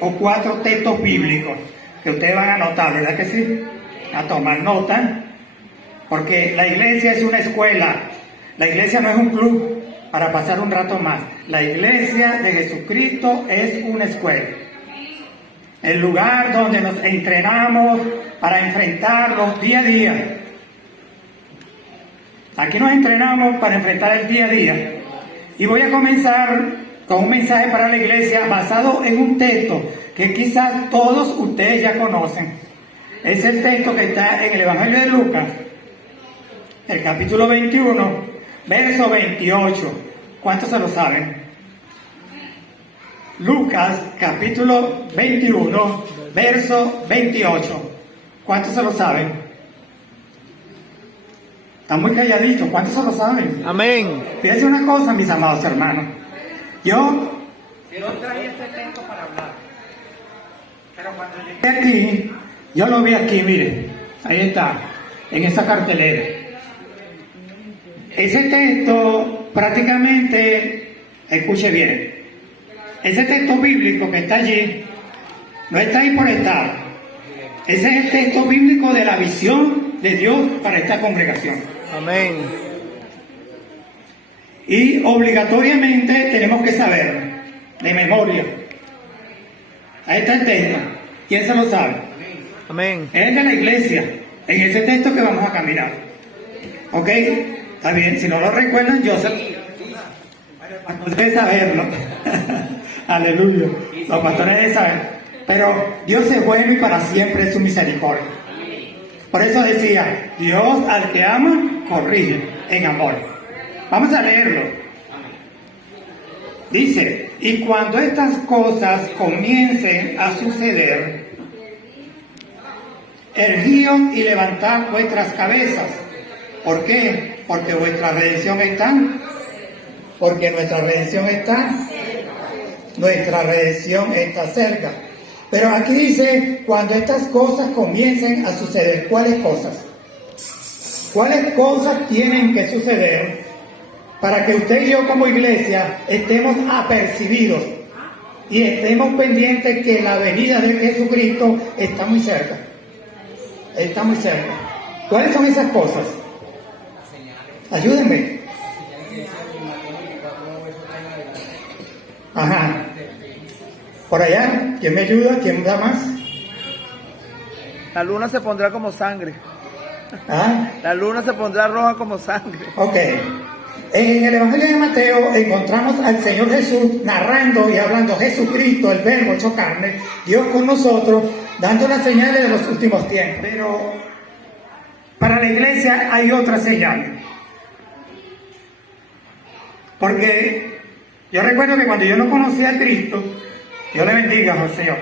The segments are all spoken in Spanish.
o 4 textos bíblicos que ustedes van a anotar, ¿verdad que sí? A tomar nota, porque la iglesia es una escuela. La iglesia no es un club para pasar un rato más. La iglesia de Jesucristo es una escuela. El lugar donde nos entrenamos para enfrentarlos día a día. Aquí nos entrenamos para enfrentar el día a día. Y voy a comenzar con un mensaje para la iglesia basado en un texto que quizás todos ustedes ya conocen. Es el texto que está en el Evangelio de Lucas, el capítulo 21, verso 28. ¿Cuántos se lo saben? Lucas, capítulo 21, verso 28. ¿Cuántos se lo saben? Están muy calladitos. ¿Cuántos se lo saben? Amén. Fíjense una cosa, mis amados hermanos. Yo traía este texto para hablar. Pero cuando llegué aquí, yo lo vi aquí, miren. Ahí está, en esa cartelera. Ese texto prácticamente, escuche bien, ese texto bíblico que está allí, no está ahí por estar. Ese es el texto bíblico de la visión de Dios para esta congregación. Amén. Y obligatoriamente tenemos que saber, de memoria. Ahí está el texto. ¿Quién se lo sabe? Amén. Es el de la iglesia, en ese texto que vamos a caminar. ¿Ok? Está bien, si no lo recuerdan, yo se lo... Los pastores deben saberlo. Aleluya. Los pastores deben saber. Pero Dios es bueno y para siempre es su misericordia. Por eso decía, Dios al que ama, corrige en amor. Vamos a leerlo. Dice, y cuando estas cosas comiencen a suceder, erguíos y levantad vuestras cabezas. ¿Por qué? Porque vuestra redención está. Porque nuestra redención está. Nuestra redención está cerca. Pero aquí dice, cuando estas cosas comiencen a suceder, ¿cuáles cosas? ¿Cuáles cosas tienen que suceder para que usted y yo como iglesia estemos apercibidos y estemos pendientes que la venida de Jesucristo está muy cerca? Está muy cerca. ¿Cuáles son esas cosas? Ayúdenme. Ajá. Por allá, ¿quién me ayuda? ¿Quién da más? La luna se pondrá como sangre. ¿Ah? La luna se pondrá roja como sangre. Ok. En el Evangelio de Mateo encontramos al Señor Jesús narrando y hablando Jesucristo, el verbo hecho carne, Dios con nosotros, dando las señales de los últimos tiempos. Pero para la iglesia hay otra señal. Porque yo recuerdo que cuando yo no conocía a Cristo, Dios le bendiga, Señor.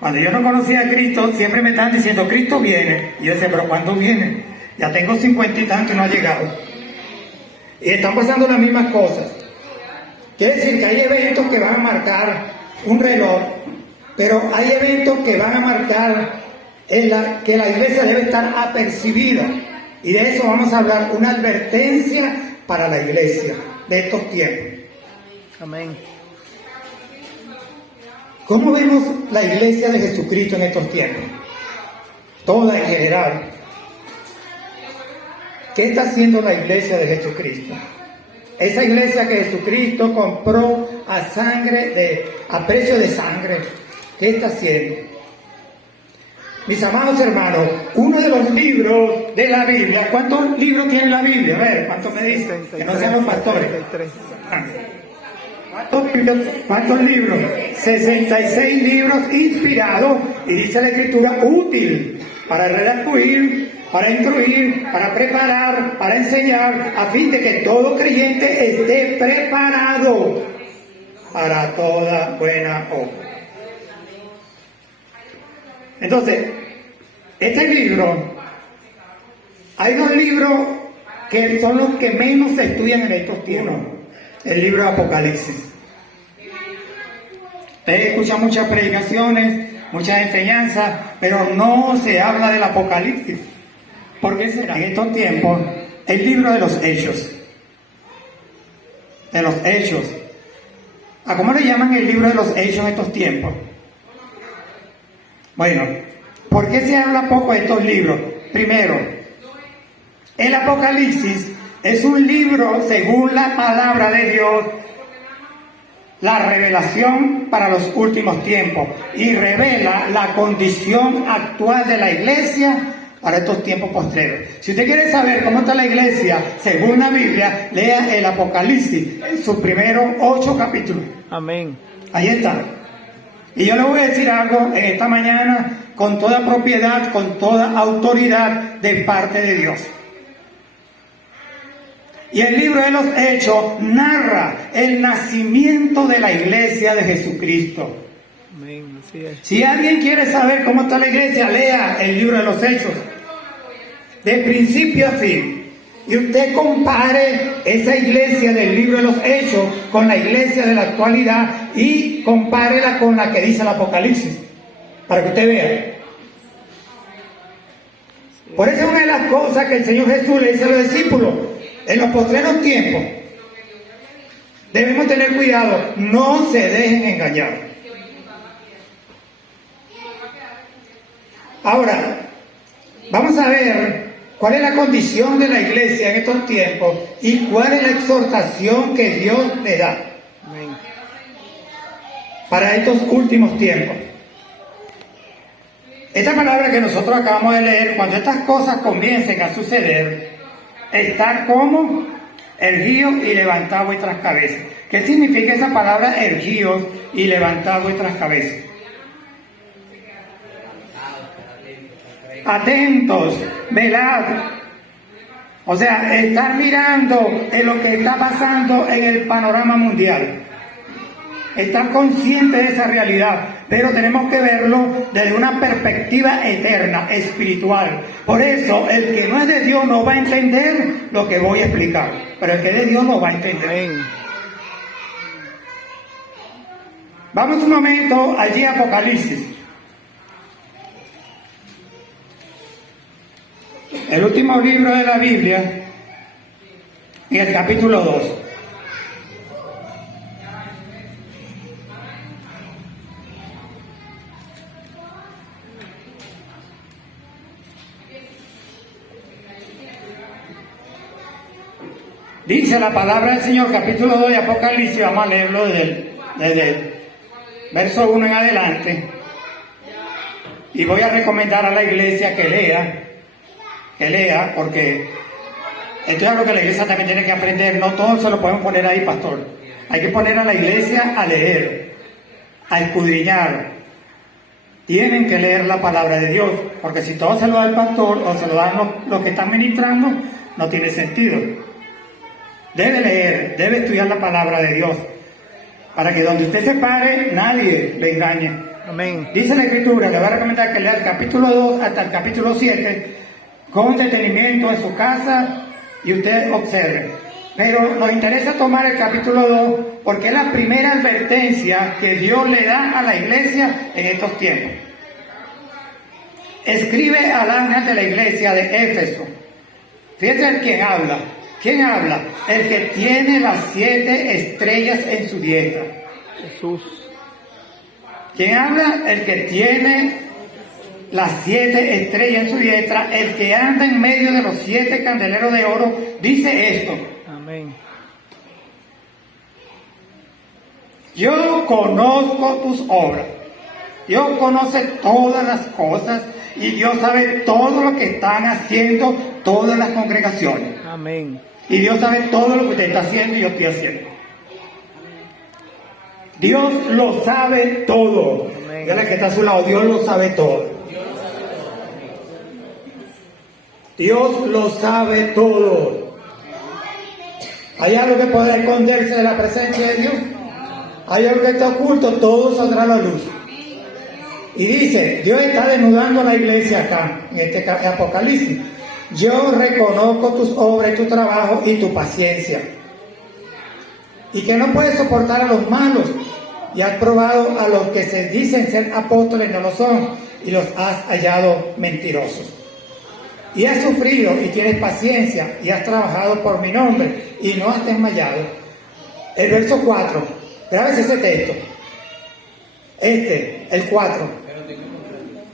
Cuando yo no conocía a Cristo, siempre me estaban diciendo, Cristo viene. Y yo decía, pero ¿cuándo viene? Ya tengo 50 y tanto y no ha llegado. Y están pasando las mismas cosas. Quiere decir que hay eventos que van a marcar un reloj, pero hay eventos que van a marcar que la iglesia debe estar apercibida. Y de eso vamos a hablar, una advertencia para la iglesia de estos tiempos. Amén. ¿Cómo vemos la iglesia de Jesucristo en estos tiempos? Toda en general. ¿Qué está haciendo la iglesia de Jesucristo? Esa iglesia que Jesucristo compró a precio de sangre. ¿Qué está haciendo? Mis amados hermanos, uno de los libros de la Biblia, ¿cuántos libros tiene la Biblia? A ver, ¿cuántos me dicen? Que no sean los pastores. 33. ¿Cuántos libros? 66 libros inspirados, y dice la Escritura, útil para redarguir, para instruir, para preparar, para enseñar, a fin de que todo creyente esté preparado para toda buena obra. Entonces, este libro, hay dos libros que son los que menos se estudian en estos tiempos. El libro de Apocalipsis. Usted escucha muchas predicaciones, muchas enseñanzas, pero no se habla del Apocalipsis. ¿Por qué será? En estos tiempos, el libro de los Hechos. De los Hechos. ¿A cómo le llaman el libro de los Hechos en estos tiempos? Bueno, ¿por qué se habla poco de estos libros? Primero, el Apocalipsis es un libro según la palabra de Dios, la revelación para los últimos tiempos, y revela la condición actual de la iglesia para estos tiempos postreros. Si usted quiere saber cómo está la iglesia según la Biblia, lea el Apocalipsis en sus primeros 8 capítulos. Amén. Ahí está. Y yo le voy a decir algo en esta mañana con toda propiedad, con toda autoridad de parte de Dios. Y el libro de los Hechos narra el nacimiento de la iglesia de Jesucristo. Amén. Así es. Si alguien quiere saber cómo está la iglesia, lea el libro de los Hechos, de principio a fin. Y usted compare esa iglesia del libro de los Hechos con la iglesia de la actualidad y compárela con la que dice el Apocalipsis, para que usted vea. Por eso es una de las cosas que el Señor Jesús le dice a los discípulos: en los postreros tiempos debemos tener cuidado, no se dejen engañar. Ahora, vamos a ver cuál es la condición de la iglesia en estos tiempos y cuál es la exhortación que Dios le da para estos últimos tiempos. Esta palabra que nosotros acabamos de leer, cuando estas cosas comiencen a suceder, estar como erguidos y levantar vuestras cabezas. ¿Qué significa esa palabra erguidos y levantar vuestras cabezas? Atentos, velad. O sea, estar mirando en lo que está pasando en el panorama mundial. Estar consciente de esa realidad, pero tenemos que verlo desde una perspectiva eterna, espiritual. Por eso, el que no es de Dios no va a entender lo que voy a explicar, pero el que es de Dios lo va a entender. Amén. Vamos un momento allí a Apocalipsis. El último libro de la Biblia, en el capítulo 2. Dice la palabra del Señor, capítulo 2 de Apocalipsis, vamos a leerlo desde el verso 1 en adelante. Y voy a recomendar a la iglesia que lea, porque esto es algo que la iglesia también tiene que aprender. No todos se lo podemos poner ahí, pastor. Hay que poner a la iglesia a leer, a escudriñar. Tienen que leer la palabra de Dios, porque si todo se lo da el pastor o se lo dan los que están ministrando, no tiene sentido. Debe leer, debe estudiar la palabra de Dios, para que donde usted se pare, nadie le engañe. Amén. Dice la Escritura, le voy a recomendar que lea el capítulo 2 hasta el capítulo 7, con detenimiento en su casa, y usted observe. Pero nos interesa tomar el capítulo 2, porque es la primera advertencia que Dios le da a la iglesia en estos tiempos. Escribe al ángel de la iglesia de Éfeso. Fíjense quién habla. ¿Quién habla? El que tiene las 7 estrellas en su diestra. Jesús. ¿Quién habla? El que tiene las 7 estrellas en su diestra, el que anda en medio de los 7 candeleros de oro, dice esto: Amén. yo conozco tus obras, Dios conoce todas las cosas y Dios sabe todo lo que están haciendo todas las congregaciones. Amén. Y Dios sabe todo lo que usted está haciendo y yo estoy haciendo. Dios lo sabe todo. Amén. Dígale que está a su lado, Dios lo sabe todo. Dios lo sabe todo. ¿Hay algo que podrá esconderse de la presencia de Dios? ¿Hay algo que está oculto? Todo saldrá a la luz. Y dice, Dios está desnudando a la iglesia acá, en este Apocalipsis. Yo reconozco tus obras y tu trabajo y tu paciencia. Y que no puedes soportar a los malos. Y has probado a los que se dicen ser apóstoles, no lo son, y los has hallado mentirosos. Y has sufrido y tienes paciencia y has trabajado por mi nombre y no has desmayado. El verso 4. Grábese ese texto. El 4.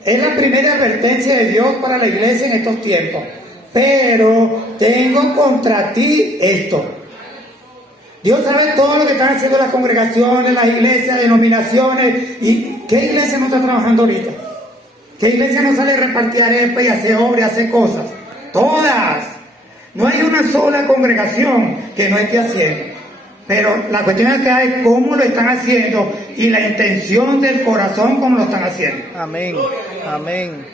Es la primera advertencia de Dios para la iglesia en estos tiempos. Pero tengo contra ti esto. Dios sabe todo lo que están haciendo las congregaciones, las iglesias, denominaciones. ¿Y qué iglesia no está trabajando ahorita? ¿Qué iglesia no sale a repartir arepa y hacer obras y hacer cosas? Todas. No hay una sola congregación que no esté haciendo. Pero la cuestión acá es cómo lo están haciendo y la intención del corazón cómo lo están haciendo. Amén. Amén.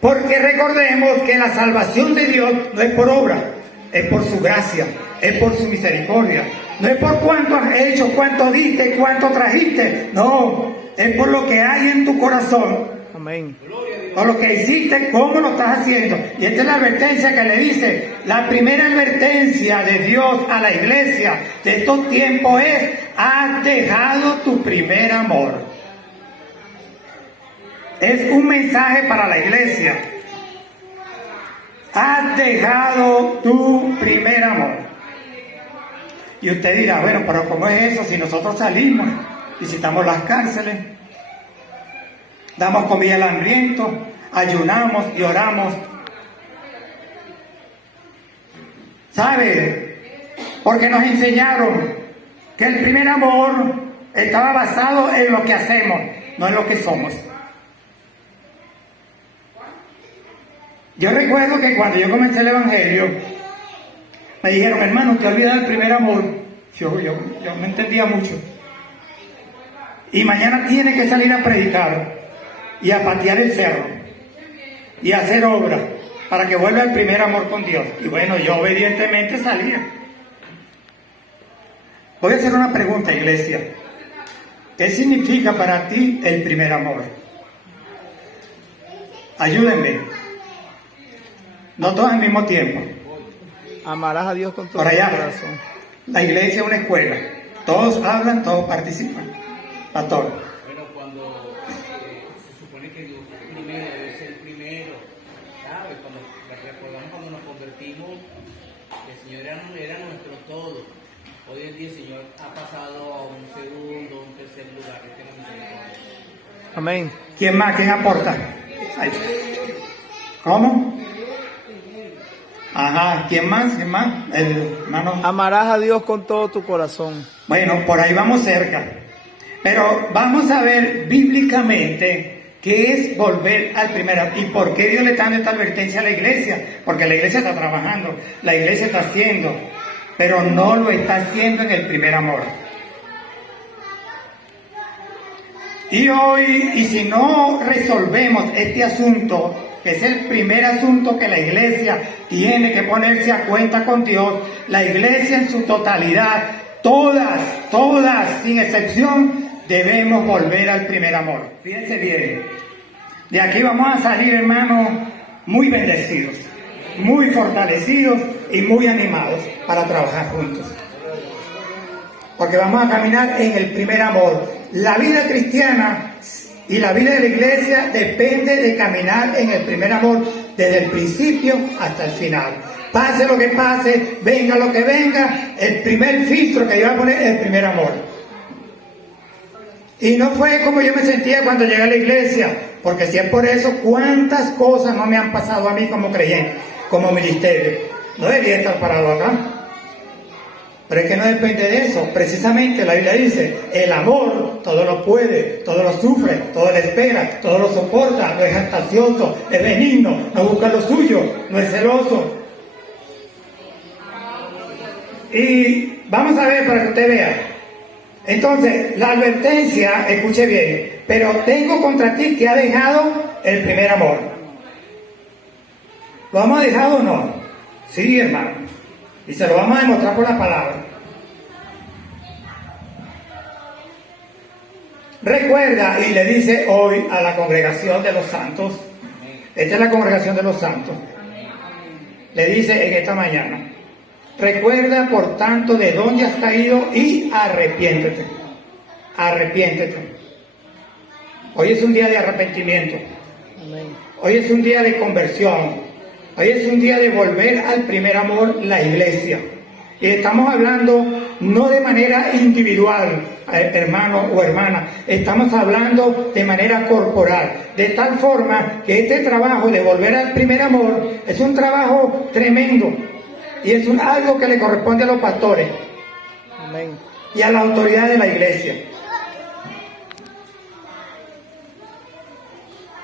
Porque recordemos que la salvación de Dios no es por obra, es por su gracia, es por su misericordia. No es por cuánto has hecho, cuánto diste, cuánto trajiste. No, es por lo que hay en tu corazón. Amén. Por lo que hiciste, cómo lo estás haciendo. Y esta es la advertencia que le dice. La primera advertencia de Dios a la iglesia de estos tiempos es: has dejado tu primer amor. Es un mensaje para la iglesia. Has dejado tu primer amor. Y usted dirá, bueno, pero ¿cómo es eso si nosotros salimos, visitamos las cárceles, damos comida al hambriento, ayunamos y oramos? ¿Sabe? Porque nos enseñaron que el primer amor estaba basado en lo que hacemos, no en lo que somos. Yo recuerdo que cuando yo comencé el evangelio, me dijeron, hermano, te olvidas del primer amor. Yo no entendía mucho. Y mañana tiene que salir a predicar y a patear el cerro y a hacer obra para que vuelva el primer amor con Dios. Y bueno, yo obedientemente salía. Voy a hacer una pregunta, iglesia. ¿Qué significa para ti el primer amor? Ayúdenme. No todos al mismo tiempo. Amarás a Dios con todo Por allá, tu corazón. la iglesia es una escuela. Todos hablan, todos participan. Pastor. Bueno, cuando se supone que Dios primero debe ser primero, ¿sabes? Cuando recordamos cuando nos convertimos, el Señor era nuestro todo. Hoy en día el Señor ha pasado a un segundo, un tercer lugar. Que tenga misericordia. Amén. ¿Quién más? ¿Quién aporta? Ahí. ¿Cómo? Ajá, ¿quién más? ¿Quién más? El hermano. Amarás a Dios con todo tu corazón. Bueno, por ahí vamos cerca. Pero vamos a ver bíblicamente qué es volver al primer amor. ¿Y por qué Dios le está dando esta advertencia a la iglesia? Porque la iglesia está trabajando, la iglesia está haciendo, pero no lo está haciendo en el primer amor. Y hoy, y si no resolvemos este asunto, que es el primer asunto que la iglesia tiene que ponerse a cuenta con Dios, la iglesia en su totalidad, todas, sin excepción, debemos volver al primer amor. Fíjense bien, de aquí vamos a salir, hermanos, muy bendecidos, muy fortalecidos y muy animados para trabajar juntos. Porque vamos a caminar en el primer amor. La vida cristiana y la vida de la iglesia depende de caminar en el primer amor desde el principio hasta el final. Pase lo que pase, venga lo que venga, el primer filtro que yo voy a poner es el primer amor. Y no fue como yo me sentía cuando llegué a la iglesia, porque si es por eso, cuántas cosas no me han pasado a mí como creyente, como ministerio. No debería estar parado acá. Pero es que no depende de eso. Precisamente la Biblia dice, el amor todo lo puede, todo lo sufre, todo lo espera, todo lo soporta, no es jactancioso, es benigno, no busca lo suyo, no es celoso. Y vamos a ver para que usted vea. Entonces, la advertencia, escuche bien, pero tengo contra ti que ha dejado el primer amor. ¿Lo hemos dejado o no? Sí, hermano. Y se lo vamos a demostrar por la palabra. Recuerda, y le dice hoy a la congregación de los santos, esta es la congregación de los santos, le dice en esta mañana, recuerda por tanto de dónde has caído y arrepiéntete. Arrepiéntete. Hoy es un día de arrepentimiento. Hoy es un día de conversión. Hoy es un día de volver al primer amor, la iglesia. Y estamos hablando no de manera individual, hermano o hermana, estamos hablando de manera corporal, de tal forma que este trabajo de volver al primer amor es un trabajo tremendo y es algo que le corresponde a los pastores. Amén. Y a la autoridad de la iglesia.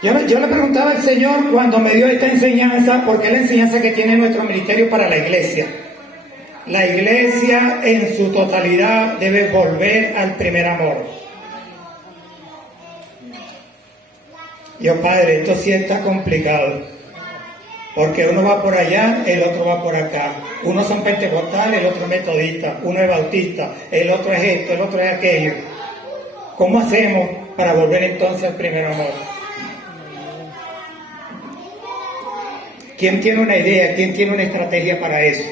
Yo le preguntaba al Señor cuando me dio esta enseñanza, porque es la enseñanza que tiene nuestro ministerio para la iglesia. La iglesia en su totalidad debe volver al primer amor. Yo, Padre, esto sí está complicado, porque uno va por allá, el otro va por acá. Unos son pentecostales, el otro es metodista, uno es bautista, el otro es esto, el otro es aquello. ¿Cómo hacemos para volver entonces al primer amor? ¿Quién tiene una idea? ¿Quién tiene una estrategia para eso?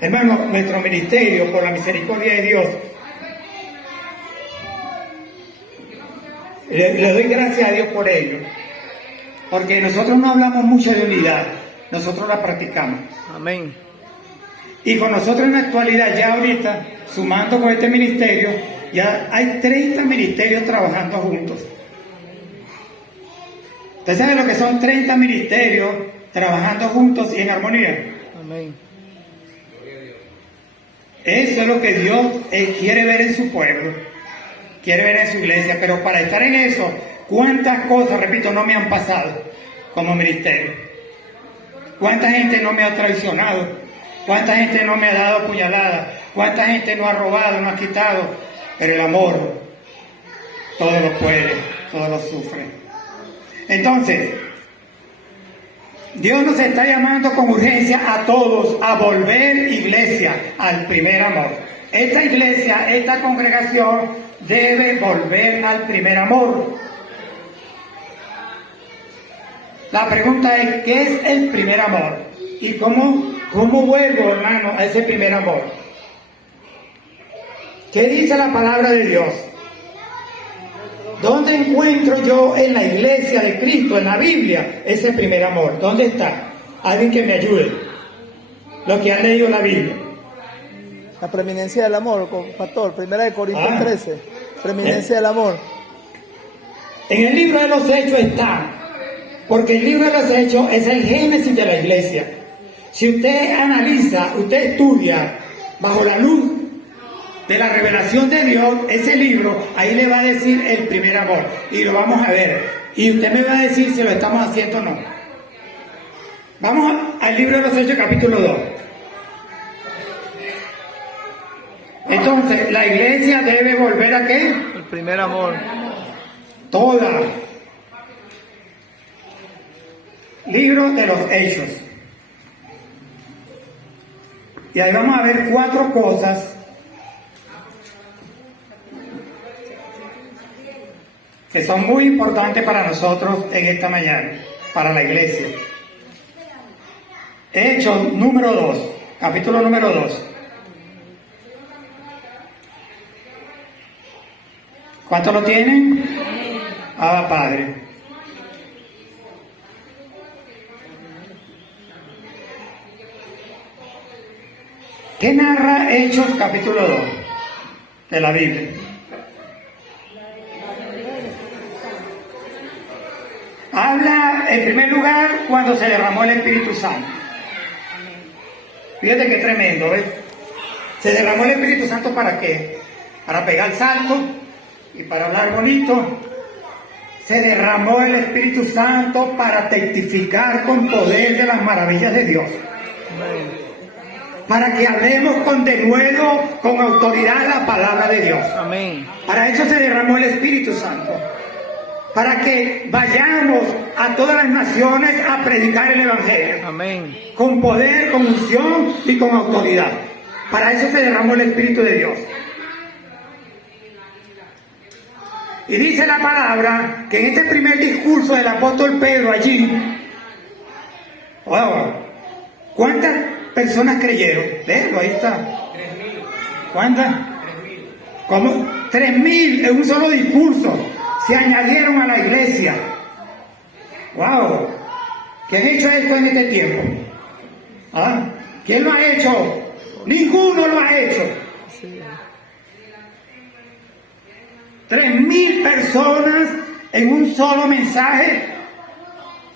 Hermano, nuestro ministerio, por la misericordia de Dios, le doy gracias a Dios por ello, porque nosotros no hablamos mucho de unidad, nosotros la practicamos. Amén. Y con nosotros en la actualidad, ya ahorita, sumando con este ministerio, ya hay 30 ministerios trabajando juntos. ¿Usted sabe lo que son 30 ministerios trabajando juntos y en armonía? Amén. Eso es lo que Dios quiere ver en su pueblo, quiere ver en su iglesia, pero para estar en eso, ¿cuántas cosas, repito, no me han pasado como ministerio? ¿Cuánta gente no me ha traicionado? ¿Cuánta gente no me ha dado puñalada? ¿Cuánta gente no ha robado, no ha quitado? Pero el amor todo lo puede, todo lo sufre. Entonces, Dios nos está llamando con urgencia a todos a volver, iglesia, al primer amor. Esta iglesia, esta congregación debe volver al primer amor. La pregunta es, ¿qué es el primer amor? ¿Y cómo vuelvo, hermano, a ese primer amor? ¿Qué dice la palabra de Dios? ¿Dónde encuentro yo en la iglesia de Cristo, en la Biblia, ese primer amor? ¿Dónde está? Alguien que me ayude. Lo que han leído la Biblia. La preeminencia del amor, pastor, 1 Corintios 13. Preeminencia del amor. En el libro de los Hechos está, porque el libro de los Hechos es el génesis de la iglesia. Si usted analiza, usted estudia bajo la luz de la revelación de Dios, ese libro, ahí le va a decir el primer amor. Y lo vamos a ver. Y usted me va a decir si lo estamos haciendo o no. Vamos al libro de los Hechos, capítulo 2. Entonces, la iglesia debe volver ¿a qué? El primer amor. Toda. Libro de los Hechos. Y ahí vamos a ver 4 cosas que son muy importantes para nosotros en esta mañana, para la iglesia. Hechos número 2, capítulo número 2. ¿Cuántos lo tienen? Ah, Padre. ¿Qué narra Hechos capítulo 2 de la Biblia? Habla, en primer lugar, cuando se derramó el Espíritu Santo. Fíjate qué tremendo, ¿ves? Se derramó el Espíritu Santo ¿para qué? Para pegar salto y para hablar bonito. Se derramó el Espíritu Santo para testificar con poder de las maravillas de Dios. Para que hablemos con denuedo, con autoridad la palabra de Dios. Amén. Para eso se derramó el Espíritu Santo. Para que vayamos a todas las naciones a predicar el Evangelio. Amén. Con poder, con unción y con autoridad. Para eso se derramó el Espíritu de Dios. Y dice la palabra que en este primer discurso del apóstol Pedro allí, wow, ¿cuántas personas creyeron? Léelo, ahí está. 3.000. ¿Cuántas? 3.000. ¿Cómo? 3.000 en un solo discurso se añadieron a la iglesia. ¡Wow! ¿Quién ha hecho esto en este tiempo? ¿Ah? ¿Quién lo ha hecho? Ninguno lo ha hecho. Sí. 3.000 personas en un solo mensaje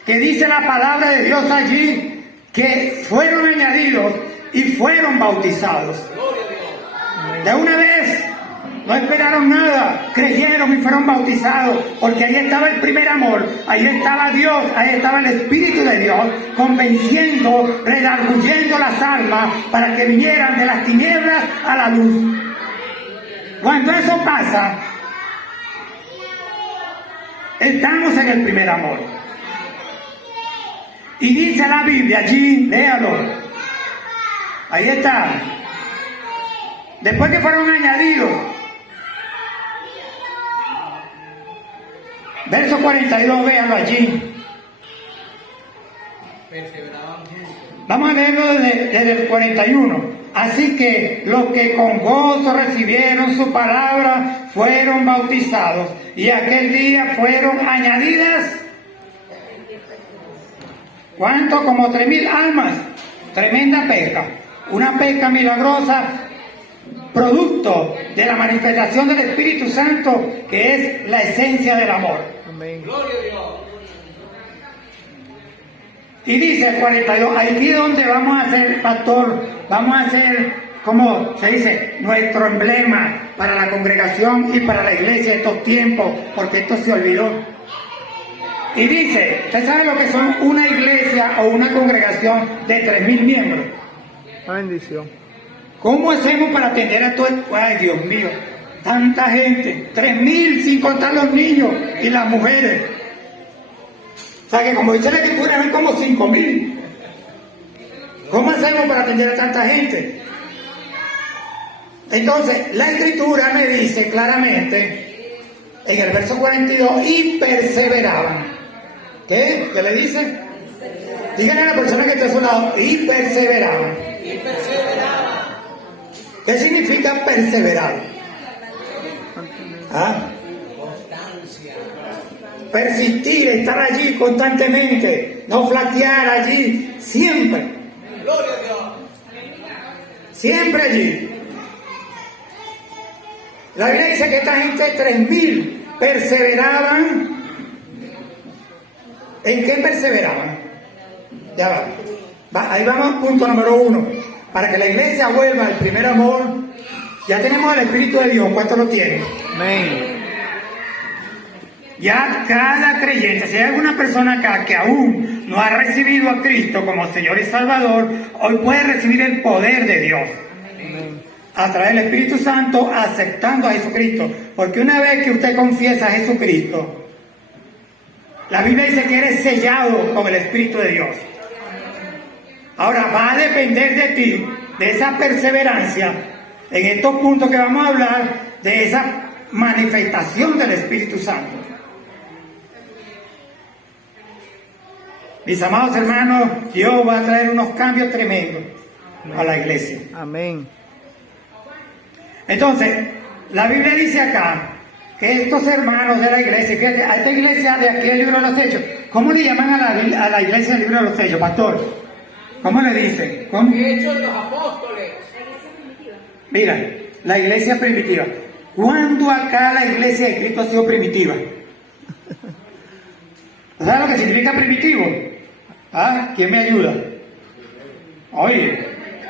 que dice la palabra de Dios allí, que fueron añadidos y fueron bautizados. De una vez, no esperaron nada, creyeron y fueron bautizados, porque ahí estaba el primer amor, ahí estaba Dios, ahí estaba el Espíritu de Dios, convenciendo, redarguyendo las almas para que vinieran de las tinieblas a la luz. Cuando eso pasa, estamos en el primer amor. Y dice la Biblia allí, léalo, ahí está, después que fueron añadidos, verso 42, véalo allí. Perseveraban juntos. Vamos a leerlo desde el 41. Así que los que con gozo recibieron su palabra fueron bautizados, y aquel día fueron añadidas, ¿cuánto? Como 3.000 almas. Tremenda pesca, una pesca milagrosa, producto de la manifestación del Espíritu Santo, que es la esencia del amor. Amén. Gloria a Dios. Y dice el 42, aquí donde vamos a hacer, pastor, vamos a hacer, como se dice, nuestro emblema para la congregación y para la iglesia de estos tiempos, porque esto se olvidó. Y dice, ¿usted sabe lo que son una iglesia o una congregación de 3.000 miembros? Una bendición. ¿Cómo hacemos para atender a todo esto? Ay, Dios mío, tanta gente, 3.000 sin contar los niños y las mujeres. O sea que como dice la escritura, ven como 5.000. ¿Cómo hacemos para atender a tanta gente? Entonces, la escritura me dice claramente, en el verso 42, y perseveraban. ¿Qué? ¿Qué le dice? Díganle a la persona que está a su lado, y perseveraban. Y perseveraban. ¿Qué significa perseverar? ¿Ah? Constancia. Persistir, estar allí constantemente, no flaquear allí, siempre, Gloria a Dios. siempre allí. La Biblia dice que esta gente, 3.000, perseveraban. ¿En qué perseveraban? Ya va. Ahí vamos, punto número 1. Para que la iglesia vuelva al primer amor, ya tenemos el Espíritu de Dios. ¿Cuánto lo tiene? Amén. Ya cada creyente, si hay alguna persona acá que aún no ha recibido a Cristo como Señor y Salvador, hoy puede recibir el poder de Dios a través del Espíritu Santo, aceptando a Jesucristo. Porque una vez que usted confiesa a Jesucristo, la Biblia dice que eres sellado con el Espíritu de Dios. Ahora va a depender de ti, de esa perseverancia, en estos puntos que vamos a hablar, de esa manifestación del Espíritu Santo. Mis amados hermanos, Dios va a traer unos cambios tremendos a la iglesia. Amén. Entonces, la Biblia dice acá que estos hermanos de la iglesia, fíjate, a esta iglesia de aquí del libro de los Hechos, ¿cómo le llaman a la iglesia del libro de los Hechos, pastor? ¿Cómo le dicen? ¿Cómo? Hechos de los apóstoles. Mira, la iglesia primitiva. ¿Cuándo acá la iglesia de Cristo ha sido primitiva? ¿Sabes lo que significa primitivo? ¿Ah? ¿Quién me ayuda? Oye,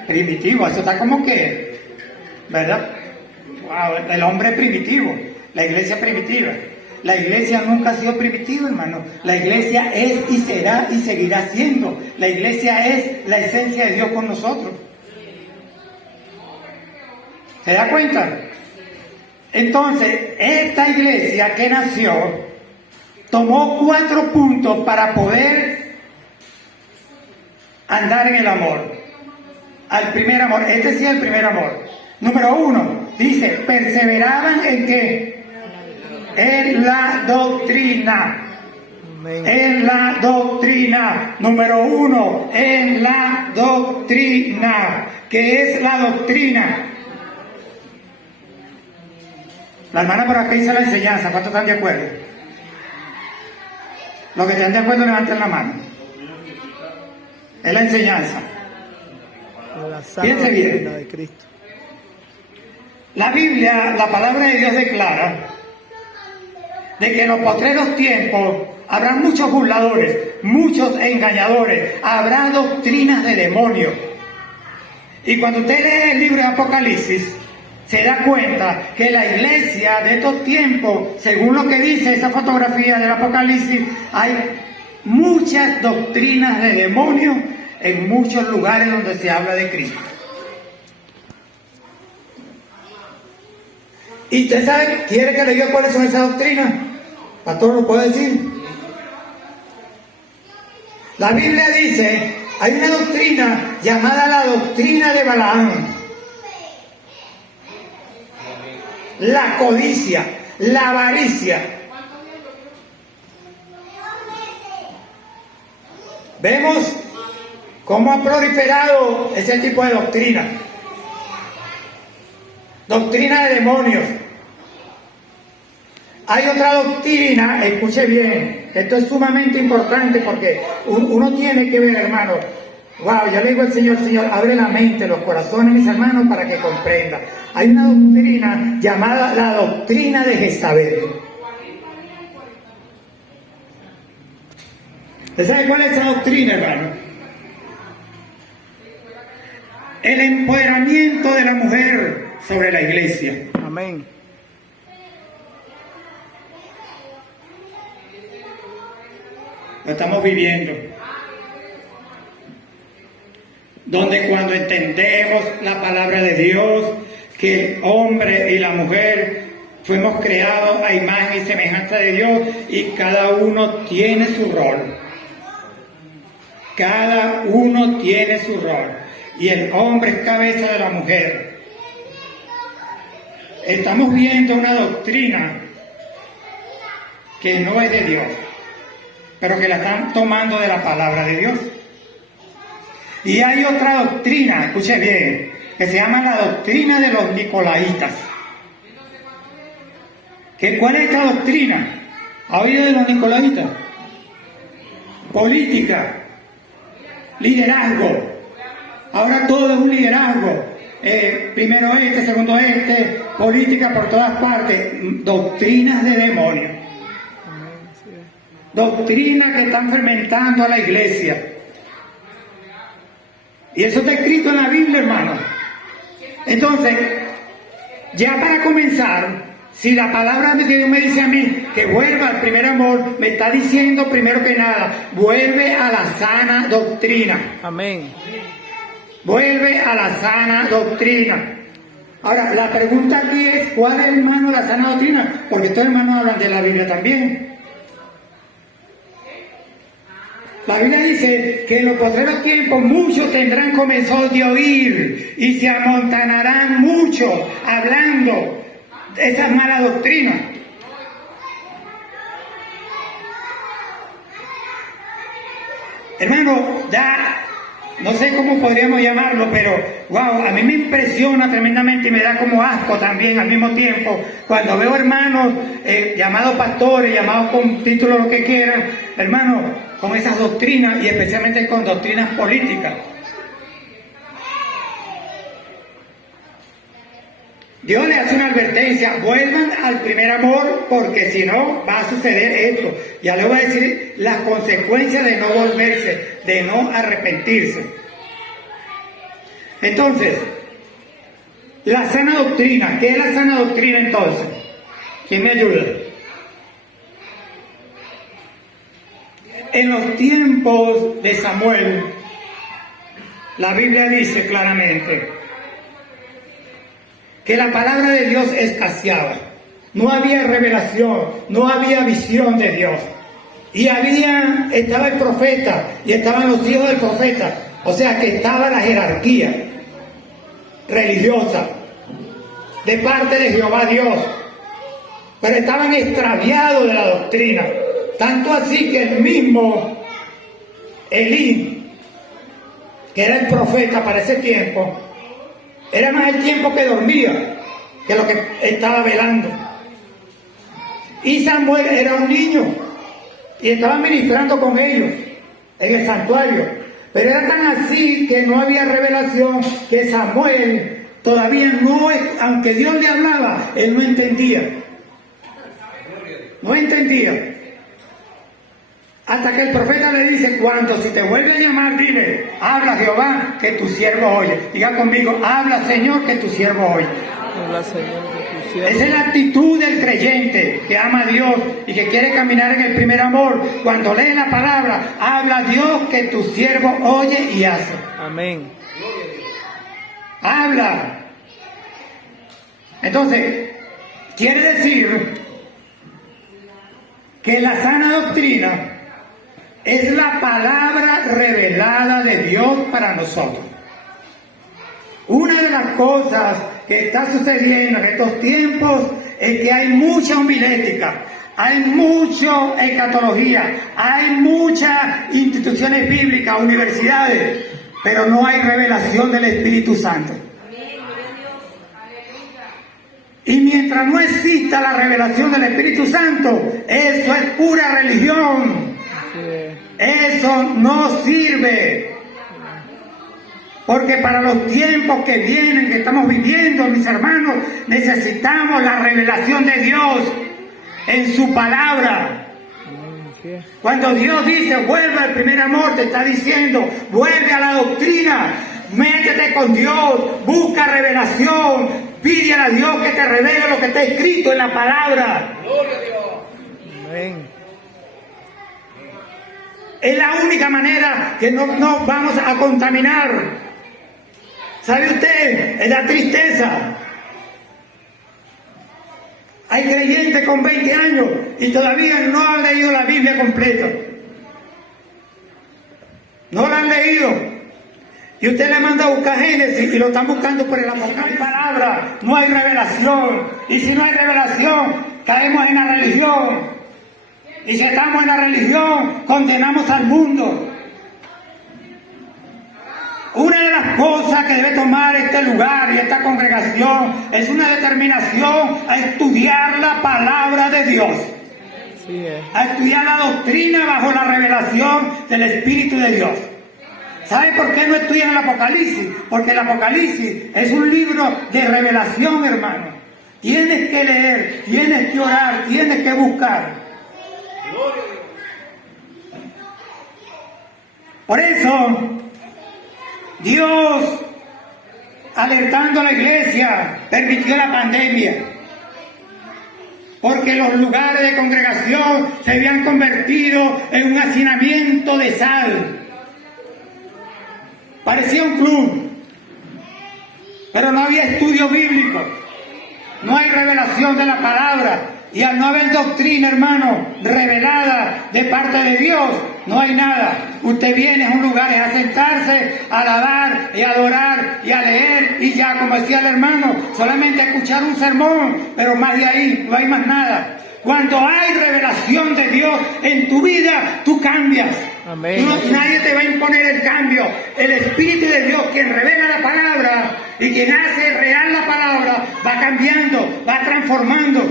primitivo, eso está como que, ¿verdad? Wow, el hombre primitivo, la iglesia primitiva. La iglesia nunca ha sido primitiva, hermano. La iglesia es y será y seguirá siendo. La iglesia es la esencia de Dios con nosotros. ¿Se da cuenta? Entonces, esta iglesia que nació tomó 4 puntos para poder andar en el amor. Al primer amor. Este sí es el primer amor. Número 1, dice, perseveraban en ¿qué? En la doctrina. Amén. En la doctrina. Número 1, en la doctrina. ¿Qué es la doctrina? La hermana por aquí dice la enseñanza. ¿Cuántos están de acuerdo? Los que están de acuerdo levanten la mano. Es la enseñanza. La sana Piense bien. doctrina de Cristo. La Biblia, la palabra de Dios declara de que en los postreros tiempos habrá muchos burladores, muchos engañadores, habrá doctrinas de demonios. Y cuando usted lee el libro de Apocalipsis, se da cuenta que la iglesia de estos tiempos, según lo que dice esa fotografía del Apocalipsis, hay muchas doctrinas de demonios en muchos lugares donde se habla de Cristo. ¿Y usted sabe, quiere que le diga cuáles son esas doctrinas? ¿Pastor lo puede decir? La Biblia dice, hay una doctrina llamada la doctrina de Balaam. La codicia, la avaricia. Vemos cómo ha proliferado ese tipo de doctrina. Doctrina de demonios. Hay otra doctrina, escuche bien, esto es sumamente importante porque uno tiene que ver, hermano. Wow, yo le digo al Señor, Señor, abre la mente, los corazones, mis hermanos, para que comprendan. Hay una doctrina llamada la doctrina de Jezabel. ¿Usted sabe cuál es esa doctrina, hermano? El empoderamiento de la mujer sobre la iglesia. Amén. Lo estamos viviendo. Donde cuando entendemos la palabra de Dios, que el hombre y la mujer fuimos creados a imagen y semejanza de Dios y cada uno tiene su rol. Cada uno tiene su rol. Y el hombre es cabeza de la mujer. Estamos viendo una doctrina que no es de Dios, pero que la están tomando de la palabra de Dios. Y hay otra doctrina, escuche bien, que se llama la doctrina de los nicolaitas. ¿Cuál es esta doctrina? ¿Ha oído de los nicolaitas? Política, liderazgo. Ahora todo es un liderazgo. Primero este, segundo este, política por todas partes. Doctrinas de demonios. Doctrinas que están fermentando a la iglesia. Y eso está escrito en la Biblia, hermano. Entonces, ya para comenzar, si la palabra de Dios me dice a mí que vuelva al primer amor, me está diciendo primero que nada, vuelve a la sana doctrina. Amén. Vuelve a la sana doctrina. Ahora, la pregunta aquí es, ¿cuál es, hermano, la sana doctrina? Porque estos hermanos hablan de la Biblia también. La Biblia dice que en los postreros tiempos muchos tendrán comezón de oír y se amontonarán muchos hablando de esas malas doctrinas. Hermano, ya no sé cómo podríamos llamarlo, pero wow, a mí me impresiona tremendamente y me da como asco también al mismo tiempo cuando veo hermanos llamados pastores, llamados con títulos lo que quieran, hermanos, con esas doctrinas y especialmente con doctrinas políticas. Dios le hace una advertencia, vuelvan al primer amor porque si no va a suceder esto. Ya le voy a decir las consecuencias de no volverse, de no arrepentirse. Entonces, la sana doctrina, ¿qué es la sana doctrina entonces? ¿Quién me ayuda? En los tiempos de Samuel, la Biblia dice claramente que la palabra de Dios escaseaba. No había revelación, no había visión de Dios. Y estaba el profeta y estaban los hijos del profeta. O sea que estaba la jerarquía religiosa de parte de Jehová Dios. Pero estaban extraviados de la doctrina. Tanto así que el mismo Elí, que era el profeta para ese tiempo, era más el tiempo que dormía que lo que estaba velando. Y Samuel era un niño y estaba ministrando con ellos en el santuario. Pero era tan así que no había revelación, que Samuel todavía no, aunque Dios le hablaba, él no entendía. No entendía. Hasta que el profeta le dice, cuando si te vuelve a llamar, dile, habla Jehová, que tu siervo oye. Diga conmigo, habla Señor, que tu siervo oye. Habla, Señor, que tu siervo. Esa es la actitud del creyente que ama a Dios y que quiere caminar en el primer amor. Cuando lee la palabra, habla Dios, que tu siervo oye y hace. Amén. Habla. Entonces, quiere decir que la sana doctrina es la palabra revelada de Dios para nosotros. Una de las cosas que está sucediendo en estos tiempos es que hay mucha homilética, hay mucha escatología, hay muchas instituciones bíblicas, universidades, pero no hay revelación del Espíritu Santo. Y mientras no exista la revelación del Espíritu Santo, eso es pura religión. Eso no sirve. Porque para los tiempos que vienen, que estamos viviendo, mis hermanos, necesitamos la revelación de Dios en su palabra. Cuando Dios dice, vuelve al primer amor, te está diciendo, vuelve a la doctrina, métete con Dios, busca revelación, pídele a Dios que te revele lo que está escrito en la palabra. Gloria a Dios. Amén. Es la única manera que no nos vamos a contaminar. ¿Sabe usted? Es la tristeza. Hay creyentes con 20 años y todavía no han leído la Biblia completa. No la han leído. Y usted le manda a buscar Génesis y lo están buscando por el Apocalipsis. Palabra, no hay revelación. Y si no hay revelación, caemos en la religión. Y si estamos en la religión, condenamos al mundo. Una de las cosas que debe tomar este lugar y esta congregación es una determinación a estudiar la palabra de Dios. Sí, A estudiar la doctrina bajo la revelación del Espíritu de Dios. ¿Sabe por qué no estudian el Apocalipsis? Porque el Apocalipsis es un libro de revelación, hermano. Tienes que leer, tienes que orar, tienes que buscar. Por eso, Dios, alertando a la iglesia, permitió la pandemia. Porque los lugares de congregación se habían convertido en un hacinamiento de sal. Parecía un club, pero no había estudio bíblico, no hay revelación de la palabra, y al no haber doctrina, hermano, revelada de parte de Dios, no hay nada. Usted viene a un lugar a sentarse, a alabar y a adorar y a leer, y ya, como decía el hermano, solamente a escuchar un sermón, pero más de ahí no hay más nada. Cuando hay revelación de Dios en tu vida, tú cambias. Amén. Nadie te va a imponer el cambio. El Espíritu de Dios, quien revela la palabra y quien hace real la palabra, va cambiando, va transformando.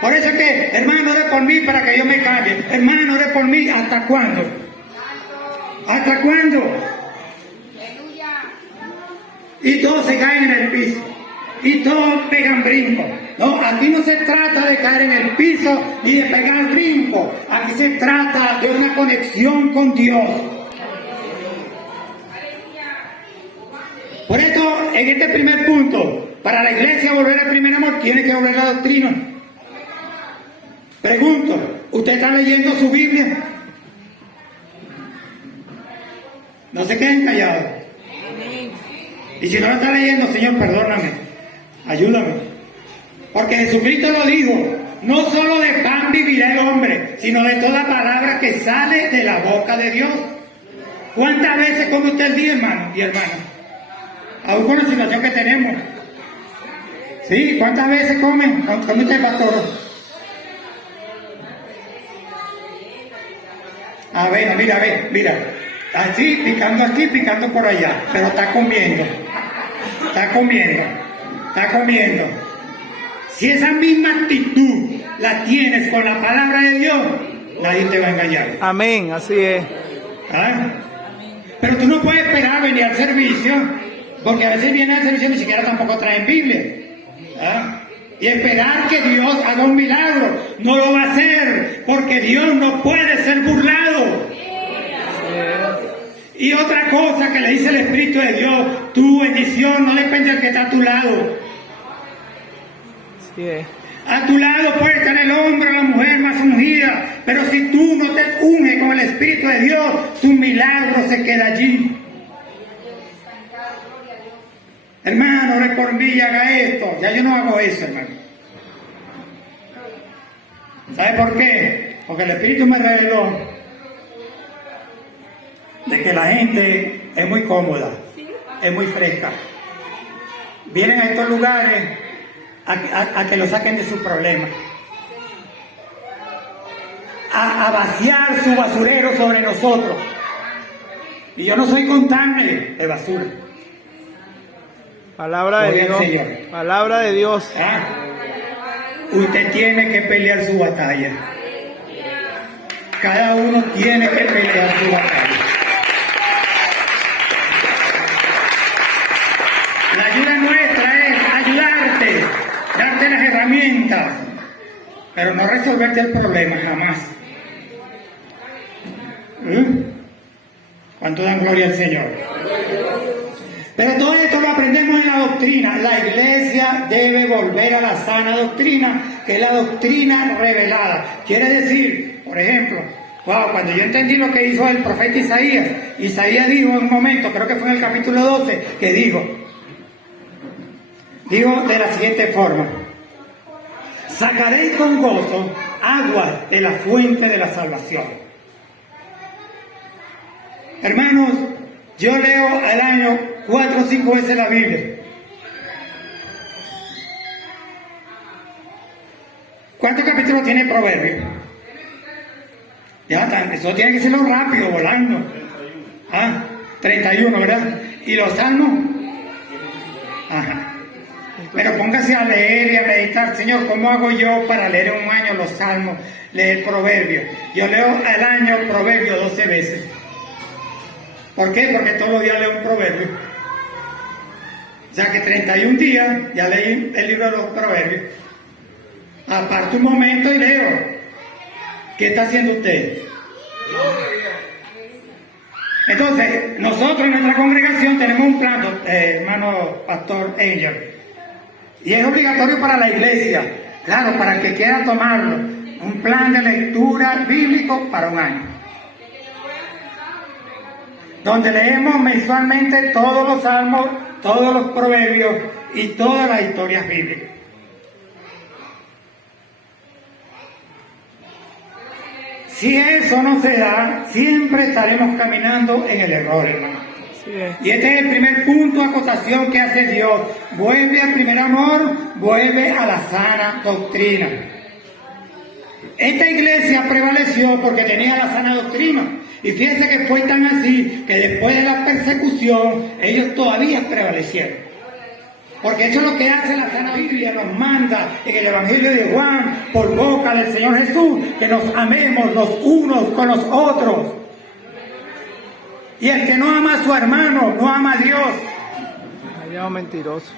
Por eso es que, hermano, ore por mí para que yo me cambie. Hermano, ore por mí. ¿Hasta cuándo? ¿Hasta cuándo? Y todos se caen en el piso. Y todos pegan brinco. No, aquí no se trata de caer en el piso ni de pegar brinco. Aquí se trata de una conexión con Dios. Por esto, en este primer punto, para la iglesia volver al primer amor, tiene que volver la doctrina. Pregunto, ¿usted está leyendo su Biblia? No se queden callados. Y si no lo está leyendo, Señor, perdóname, ayúdame. Porque Jesucristo lo dijo, no solo de pan vivirá el hombre, sino de toda palabra que sale de la boca de Dios. ¿Cuántas veces come usted el día, hermano y hermana? Aún con la situación que tenemos. ¿Sí? ¿Cuántas veces come? ¿Come usted, pastor? Ah, bueno, mira. Así, picando aquí, picando por allá. Pero está comiendo. Si esa misma actitud la tienes con la palabra de Dios, nadie te va a engañar. Amén, así es. ¿Ah? Pero tú no puedes esperar a venir al servicio, porque a veces vienen al servicio y ni siquiera tampoco traen Biblia. ¿Ah? Y esperar que Dios haga un milagro. No lo va a hacer, porque Dios no puede ser burlado. Y otra cosa que le dice el Espíritu de Dios, tu bendición no depende del que está a tu lado. Sí. A tu lado puede estar el hombre o la mujer más ungida, pero si tú no te unges con el Espíritu de Dios, tu milagro se queda allí. Hermano, ore por mí y haga esto. Ya yo no hago eso, hermano. ¿Sabe por qué? Porque el Espíritu me reveló de que la gente es muy cómoda, es muy fresca. Vienen a estos lugares a que lo saquen de sus problemas, a vaciar su basurero sobre nosotros. Y yo no soy contable de basura. Palabra de Dios. Palabra de Dios. ¿Ah? Usted tiene que pelear su batalla. Cada uno tiene que pelear su batalla. La ayuda nuestra es ayudarte, darte las herramientas, pero no resolverte el problema jamás. ¿Cuánto dan gloria al Señor? Pero todo esto lo aprendemos en la doctrina. La iglesia debe volver a la sana doctrina, que es la doctrina revelada. Quiere decir, por ejemplo, cuando yo entendí lo que hizo el profeta Isaías, Isaías dijo en un momento, creo que fue en el capítulo 12, que dijo de la siguiente forma: sacaréis con gozo agua de la fuente de la salvación. Hermanos, yo leo al año 4 o 5 veces la Biblia. ¿Cuántos capítulos tiene Proverbios? Ya está, eso tiene que serlo rápido, volando. 31, ¿verdad? ¿Y los salmos? Ajá. Pero póngase a leer y a meditar. Señor, ¿cómo hago yo para leer en un año los salmos, leer Proverbios? Yo leo al año Proverbios 12 veces. ¿Por qué? Porque todos los días leo un proverbio. O sea que 31 días ya leí el libro de los proverbios. Aparto un momento y leo. ¿Qué está haciendo usted? Entonces, nosotros en nuestra congregación tenemos un plan, hermano Pastor Angel, y es obligatorio para la iglesia, claro, para el que quiera tomarlo, un plan de lectura bíblico para un año, donde leemos mensualmente todos los salmos, todos los proverbios y todas las historias bíblicas. Si eso no se da, siempre estaremos caminando en el error, hermano. Y este es el primer punto de acotación que hace Dios. Vuelve al primer amor, vuelve a la sana doctrina. Esta iglesia prevaleció porque tenía la sana doctrina. Y fíjense que fue tan así que después de la persecución, ellos todavía prevalecieron. Porque eso es lo que hace la sana Biblia, nos manda en el Evangelio de Juan, por boca del Señor Jesús, que nos amemos los unos con los otros. Y el que no ama a su hermano, no ama a Dios. Allá un mentiroso.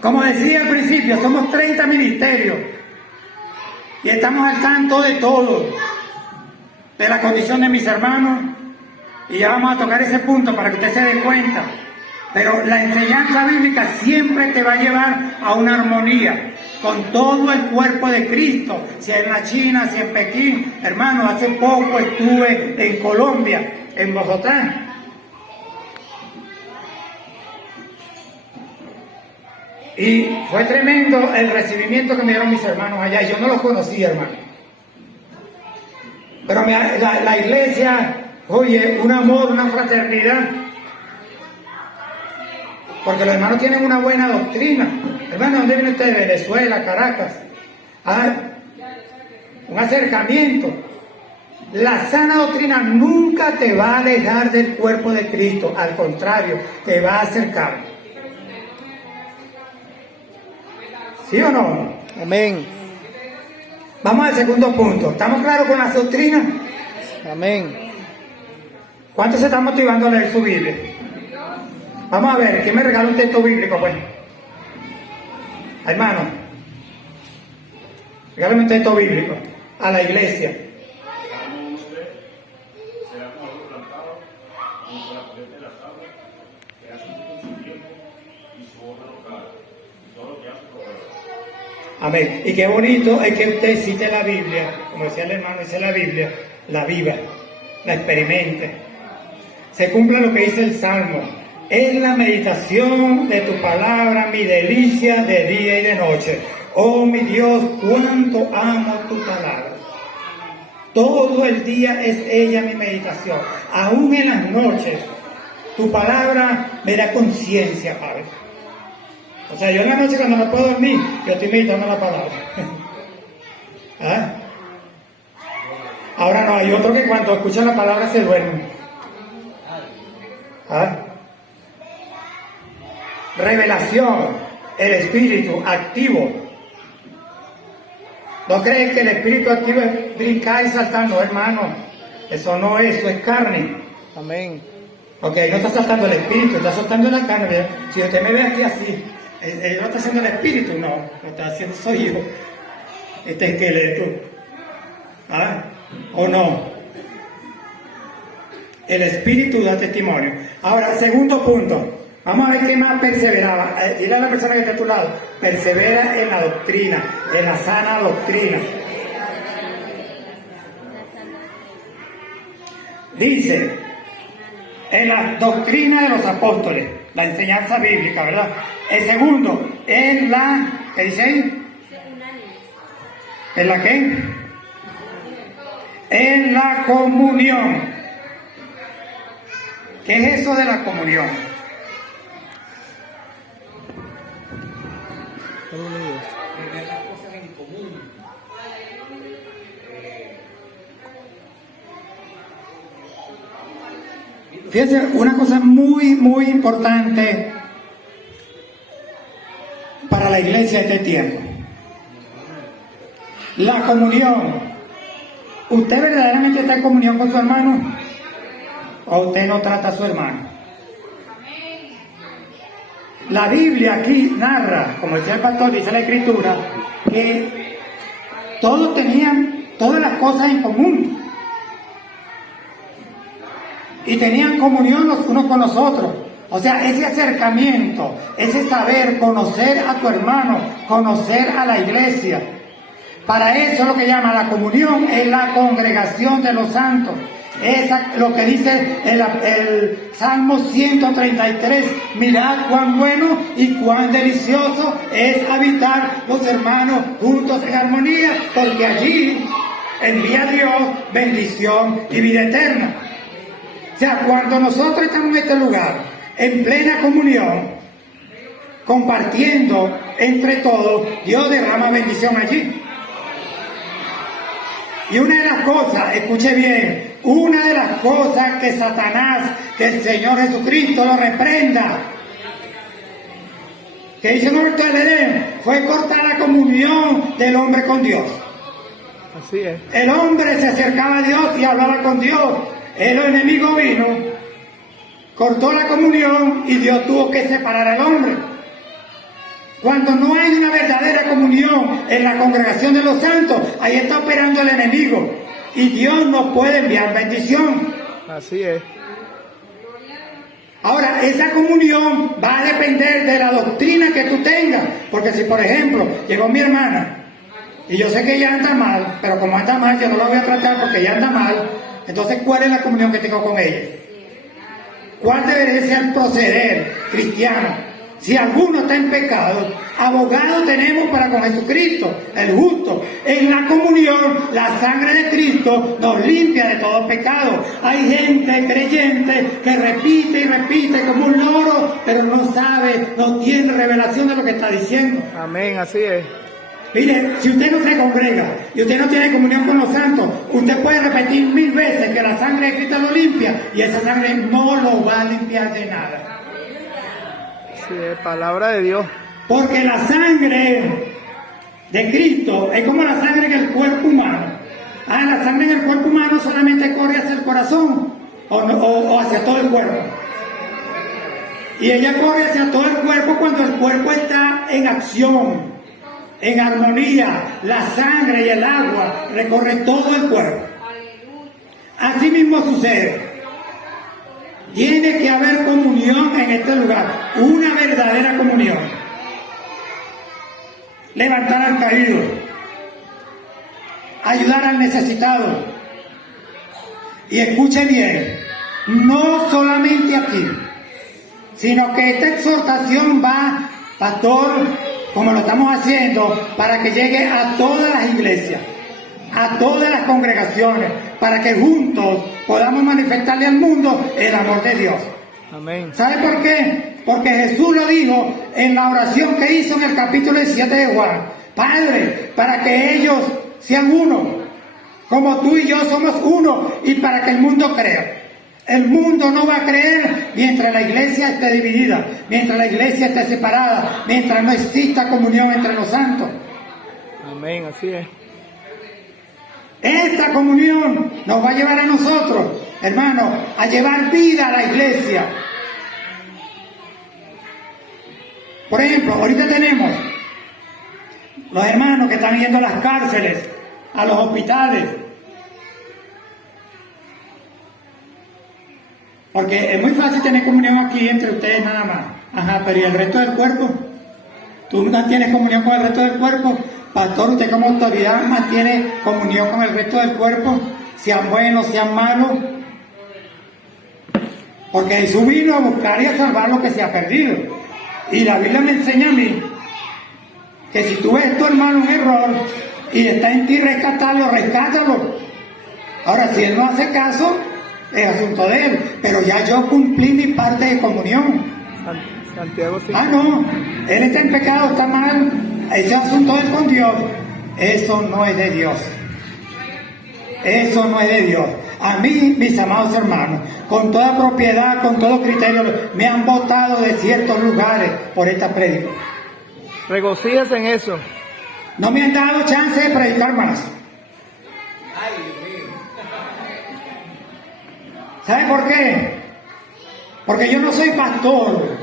Como decía al principio, somos 30 ministerios. Y estamos al tanto de todo. De la condición de mis hermanos. Y ya vamos a tocar ese punto para que usted se dé cuenta. Pero la enseñanza bíblica siempre te va a llevar a una armonía con todo el cuerpo de Cristo, si en la China, si en Pekín. Hermano, hace poco estuve en Colombia, en Bogotá. Y fue tremendo el recibimiento que me dieron mis hermanos allá. Yo no los conocía, hermano. Pero la iglesia, oye, un amor, una fraternidad. Porque los hermanos tienen una buena doctrina. Hermano, ¿dónde viene usted? De Venezuela, Caracas. Un acercamiento. La sana doctrina nunca te va a alejar del cuerpo de Cristo. Al contrario, te va a acercar. ¿Sí o no? Amén. Vamos al segundo punto. ¿Estamos claros con las doctrinas? Amén. ¿Cuántos se están motivando a leer su Biblia? Vamos a ver, ¿quién me regala un texto bíblico, pues? Hermano, regálame un texto bíblico a la iglesia. Amén. Y qué bonito es que usted cite la Biblia, como decía el hermano, dice la Biblia, la viva, la experimente. Se cumple lo que dice el Salmo. Es la meditación de tu palabra, mi delicia de día y de noche. Oh mi Dios, cuánto amo tu palabra. Todo el día es ella mi meditación. Aún en las noches, tu palabra me da conciencia, Padre. O sea, yo en la noche cuando no puedo dormir, yo estoy meditando la palabra. ¿Ah? Ahora no, hay otro que cuando escucha la palabra se duerme. ¿Ah? Revelación, el espíritu activo. ¿No crees que el espíritu activo es brincar y saltar? No, hermano. Eso no es, eso es carne. Amén. Ok, no está saltando el espíritu, está soltando la carne. ¿Verdad? Si usted me ve aquí así, no está haciendo el espíritu, no, lo está haciendo soy yo, este esqueleto. ¿Ah? ¿O no? El espíritu da testimonio. Ahora, segundo punto. Vamos a ver qué más perseveraba. Dile a la persona que está a tu lado, persevera en la doctrina, en la sana doctrina. Dice, en la doctrina de los apóstoles, la enseñanza bíblica, ¿verdad? El segundo, en la, ¿qué dice ahí? ¿En la qué? En la comunión. ¿Qué es eso de la comunión? Tener las cosas en común. Fíjense, una cosa muy, muy importante para la iglesia de este tiempo. La comunión. ¿Usted verdaderamente está en comunión con su hermano? ¿O usted no trata a su hermano? La Biblia aquí narra, como decía el pastor, dice la Escritura, que todos tenían todas las cosas en común. Y tenían comunión los unos con los otros. O sea, ese acercamiento, ese saber, conocer a tu hermano, conocer a la iglesia. Para eso lo que llama la comunión es la congregación de los santos. Es lo que dice el Salmo 133. Mirad cuán bueno y cuán delicioso es habitar los hermanos juntos en armonía, porque allí envía Dios bendición y vida eterna. O sea, cuando nosotros estamos en este lugar, en plena comunión, compartiendo entre todos, Dios derrama bendición allí. Y una de las cosas, escuche bien, una de las cosas que Satanás, que el Señor Jesucristo lo reprenda, que hizo en el huerto del Edén, fue cortar la comunión del hombre con Dios. Así es. El hombre se acercaba a Dios y hablaba con Dios. El enemigo vino, cortó la comunión y Dios tuvo que separar al hombre. Cuando no hay una verdadera comunión en la congregación de los santos, ahí está operando el enemigo. Y Dios no puede enviar bendición. Así es. Ahora, esa comunión va a depender de la doctrina que tú tengas. Porque si, por ejemplo, llegó mi hermana, y yo sé que ella anda mal, pero como anda mal, yo no la voy a tratar porque ella anda mal. Entonces, ¿cuál es la comunión que tengo con ella? ¿Cuál debería ser el proceder cristiano? Si alguno está en pecado, abogado tenemos para con Jesucristo, el justo. En la comunión, la sangre de Cristo nos limpia de todo pecado. Hay gente creyente que repite y repite como un loro, pero no sabe, no tiene revelación de lo que está diciendo. Amén, así es. Mire, si usted no se congrega y usted no tiene comunión con los santos, usted puede repetir 1000 veces que la sangre de Cristo lo limpia y esa sangre no lo va a limpiar de nada. Sí, palabra de Dios. Porque la sangre de Cristo es como la sangre en el cuerpo humano. La sangre en el cuerpo humano solamente corre hacia el corazón o hacia todo el cuerpo. Y ella corre hacia todo el cuerpo cuando el cuerpo está en acción, en armonía. La sangre y el agua recorren todo el cuerpo. Así mismo sucede. Tiene que haber comunión en este lugar, una verdadera comunión. Levantar al caído, ayudar al necesitado. Y escuche bien, no solamente aquí, sino que esta exhortación va, pastor, como lo estamos haciendo, para que llegue a todas las iglesias, a todas las congregaciones, para que juntos podamos manifestarle al mundo el amor de Dios. Amén. ¿Sabe por qué? Porque Jesús lo dijo en la oración que hizo en el capítulo 17 de Juan. Padre, para que ellos sean uno, como tú y yo somos uno, y para que el mundo crea. El mundo no va a creer mientras la iglesia esté dividida, mientras la iglesia esté separada, mientras no exista comunión entre los santos. Amén, así es. Esta comunión nos va a llevar a nosotros, hermanos, a llevar vida a la iglesia. Por ejemplo, ahorita tenemos los hermanos que están yendo a las cárceles, a los hospitales. Porque es muy fácil tener comunión aquí entre ustedes nada más. Ajá, pero ¿y el resto del cuerpo? ¿Tú no tienes comunión con el resto del cuerpo? Pastor, usted como autoridad mantiene comunión con el resto del cuerpo, sean buenos, sean malos. Porque Jesús vino a buscar y a salvar lo que se ha perdido. Y la Biblia me enseña a mí que si tú ves a tu hermano un error y está en ti rescatarlo, rescátalo. Ahora, si él no hace caso, es asunto de él. Pero ya yo cumplí mi parte de comunión. Santiago 5. No, él está en pecado, está mal. Ese asunto es con Dios. Eso no es de Dios. Eso no es de Dios. A mí, mis amados hermanos, con toda propiedad, con todo criterio, me han botado de ciertos lugares por esta prédica. Regocíjese en eso. No me han dado chance de predicar más. ¿Sabe por qué? Porque yo no soy pastor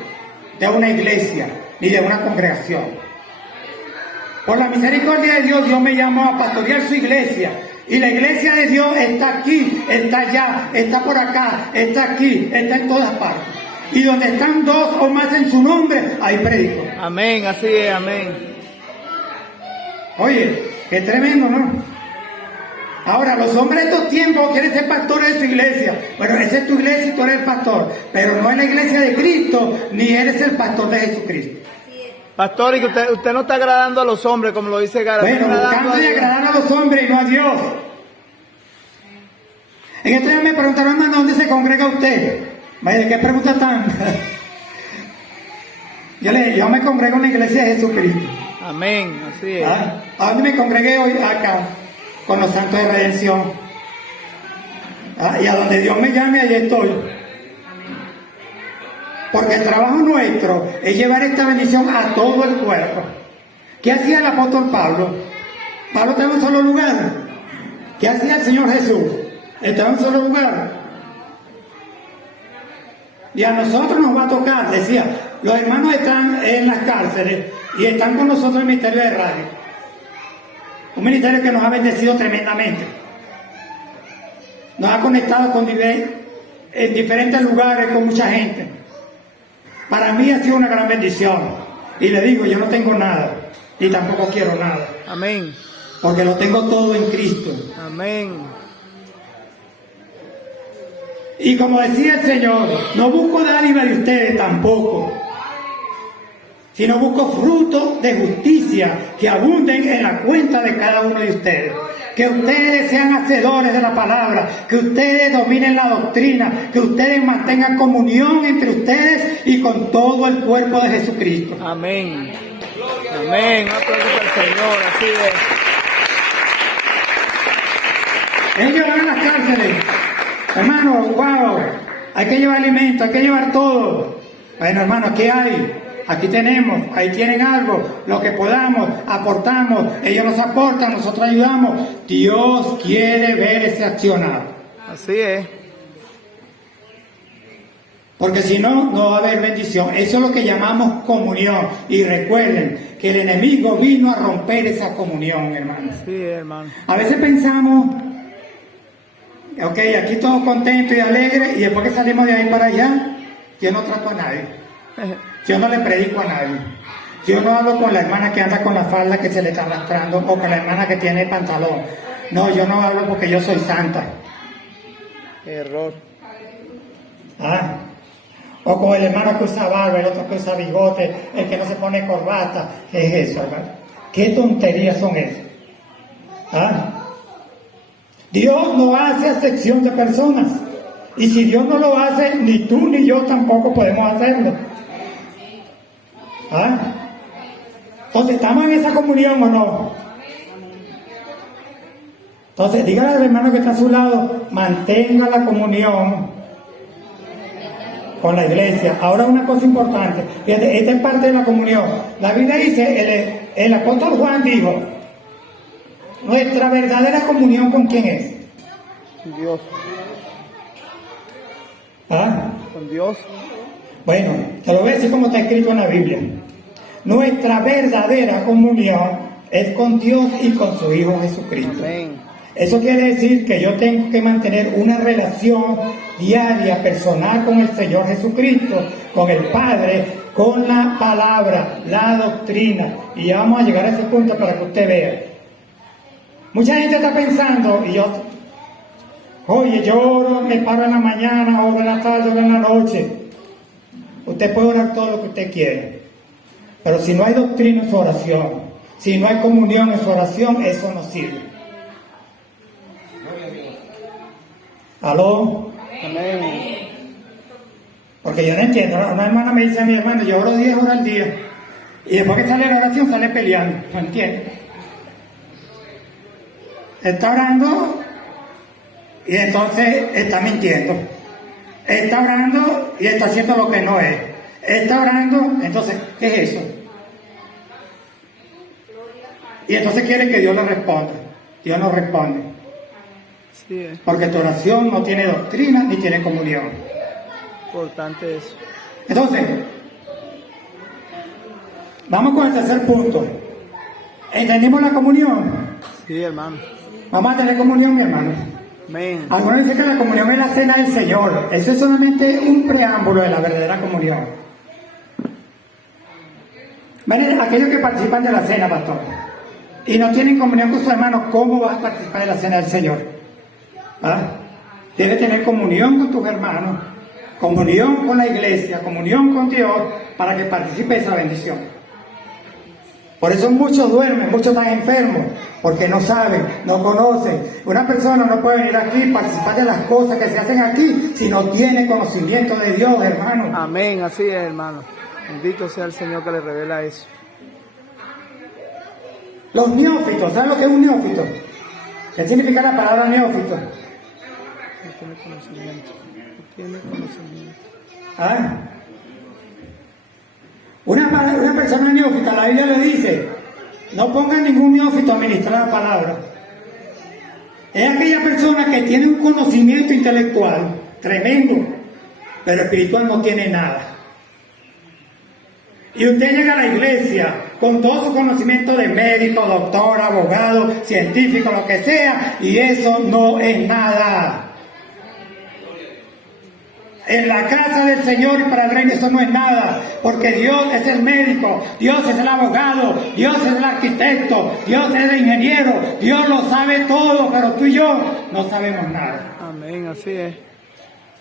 de una iglesia ni de una congregación. Por la misericordia de Dios, Dios me llamó a pastorear su iglesia. Y la iglesia de Dios está aquí, está allá, está por acá, está aquí, está en todas partes. Y donde están dos o más en su nombre, hay predico. Amén, así es, amén. Oye, qué tremendo, ¿no? Ahora, los hombres de estos tiempos quieren ser pastores de su iglesia. Bueno, esa es tu iglesia y tú eres el pastor. Pero no es la iglesia de Cristo, ni eres el pastor de Jesucristo. Pastor, y que usted no está agradando a los hombres, como lo dice Gara. Bueno, buscando de agradar a los hombres y no a Dios. En estos días me preguntaron, hermano, ¿dónde se congrega usted? ¿De qué pregunta tan? Yo me congrego en la iglesia de Jesucristo. Amén, así es. ¿A dónde me congregué hoy? Acá, con los santos de redención. Y a donde Dios me llame, allí estoy. Porque el trabajo nuestro es llevar esta bendición a todo el cuerpo. ¿Qué hacía el apóstol Pablo? Pablo estaba en un solo lugar. ¿Qué hacía el Señor Jesús? Estaba en un solo lugar. Y a nosotros nos va a tocar, decía, los hermanos están en las cárceles y están con nosotros en el ministerio de radio. Un ministerio que nos ha bendecido tremendamente. Nos ha conectado en diferentes lugares con mucha gente. Para mí ha sido una gran bendición. Y le digo, yo no tengo nada. Y tampoco quiero nada. Amén. Porque lo tengo todo en Cristo. Amén. Y como decía el Señor, no busco dádiva de ustedes tampoco, sino busco frutos de justicia que abunden en la cuenta de cada uno de ustedes. Que ustedes sean hacedores de la palabra, que ustedes dominen la doctrina, que ustedes mantengan comunión entre ustedes y con todo el cuerpo de Jesucristo. Amén. Amén. Un aplauso al Señor, así es. Ellos van a las cárceles. Hermano, wow, hay que llevar alimento, hay que llevar todo. Bueno, hermano, ¿qué hay? aquí tenemos, ahí tienen algo, lo que podamos, aportamos, ellos nos aportan, nosotros ayudamos. Dios quiere ver ese accionar. Así es. Porque si no, no va a haber bendición. Eso es lo que llamamos comunión. Y recuerden que el enemigo vino a romper esa comunión, hermanos. Sí, hermano. A veces pensamos, ok, aquí todo contento y alegre, y después que salimos de ahí para allá, yo no trato a nadie. Yo no le predico a nadie. Yo no hablo con la hermana que anda con la falda que se le está arrastrando, o con la hermana que tiene el pantalón. No, yo no hablo porque yo soy santa. Error. ¿Ah? O con el hermano que usa barba, el otro que usa bigote, el que no se pone corbata. ¿Qué es eso, hermano? ¿Qué tonterías son esas? ¿Ah? Dios no hace acepción de personas. Y si Dios no lo hace, ni tú ni yo tampoco podemos hacerlo. ¿Ah? Entonces, ¿estamos en esa comunión o no? Entonces, dígale al hermano que está a su lado, mantenga la comunión con la iglesia. Ahora una cosa importante, fíjate, esta es parte de la comunión. La Biblia dice, el apóstol Juan dijo, nuestra verdadera comunión ¿con quién es? Dios. ¿Ah? Con Dios. Bueno, te lo voy a decir como está escrito en la Biblia. Nuestra verdadera comunión es con Dios y con su Hijo Jesucristo. Amén. Eso quiere decir que yo tengo que mantener una relación diaria, personal con el Señor Jesucristo, con el Padre, con la palabra, la doctrina. Y ya vamos a llegar a ese punto para que usted vea. Mucha gente está pensando, y yo, oye, yo oro, me paro en la mañana, oro en la tarde, oro en la noche. Usted puede orar todo lo que usted quiere. Pero si no hay doctrina en su oración, si no hay comunión en su oración, eso no sirve. ¿Aló? Amén. Porque yo no entiendo. Una hermana me dice a mi hermano, yo oro 10 horas al día. Y después que sale la oración, sale peleando. ¿No entiende? Está orando y entonces está mintiendo. Está orando y está haciendo lo que no es. Está orando, entonces, ¿qué es eso? Y entonces quiere que Dios le responda. Dios no responde. Sí, es Porque tu oración no tiene doctrina ni tiene comunión. importante eso. Entonces, vamos con el tercer punto. ¿Entendimos la comunión? Sí, hermano. Vamos a tener comunión, mi hermano. Amén. Algunos dicen que la comunión es la cena del Señor. Eso es solamente un preámbulo de la verdadera comunión. Miren, aquellos que participan de la cena, pastor, y no tienen comunión con sus hermanos, ¿cómo vas a participar de la cena del Señor? ¿Ah? Debes tener comunión con tus hermanos, comunión con la iglesia, comunión con Dios, para que participe de esa bendición. Por eso muchos duermen, muchos están enfermos, porque no saben, no conocen. Una persona no puede venir aquí y participar de las cosas que se hacen aquí si no tiene conocimiento de Dios, hermano. Amén, así es, hermano. Bendito sea el Señor que le revela eso. Los neófitos, ¿sabes lo que es un neófito? ¿Qué significa la palabra neófito? No tiene conocimiento. No tiene conocimiento. ¿Ah? Una persona neófita, la Biblia le dice, no pongan ningún neófito a ministrar la palabra. Es aquella persona que tiene un conocimiento intelectual tremendo, pero espiritual no tiene nada. Y usted llega a la iglesia con todo su conocimiento de médico, doctor, abogado, científico, lo que sea, y eso no es nada. En la casa del Señor y para el reino eso no es nada, porque Dios es el médico, Dios es el abogado, Dios es el arquitecto, Dios es el ingeniero, Dios lo sabe todo, pero tú y yo no sabemos nada. Amén, así es.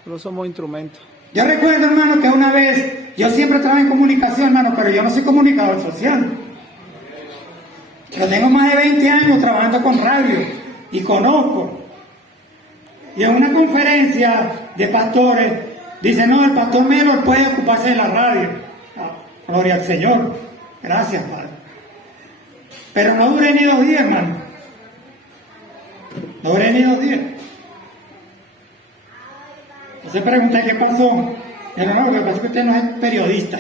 Solo somos instrumentos. Yo recuerdo, hermano, que una vez, yo siempre trabajé en comunicación, hermano, pero yo no soy comunicador social. Yo tengo más de 20 años trabajando con radio y conozco. Y en una conferencia de pastores, dice, no, el pastor Melo puede ocuparse de la radio. Ah, gloria al Señor. Gracias, Padre. Pero no duré ni 2 días, hermano. No duré ni 2 días. Entonces pregunté qué pasó. Pero no, lo que pasa es que usted no es periodista.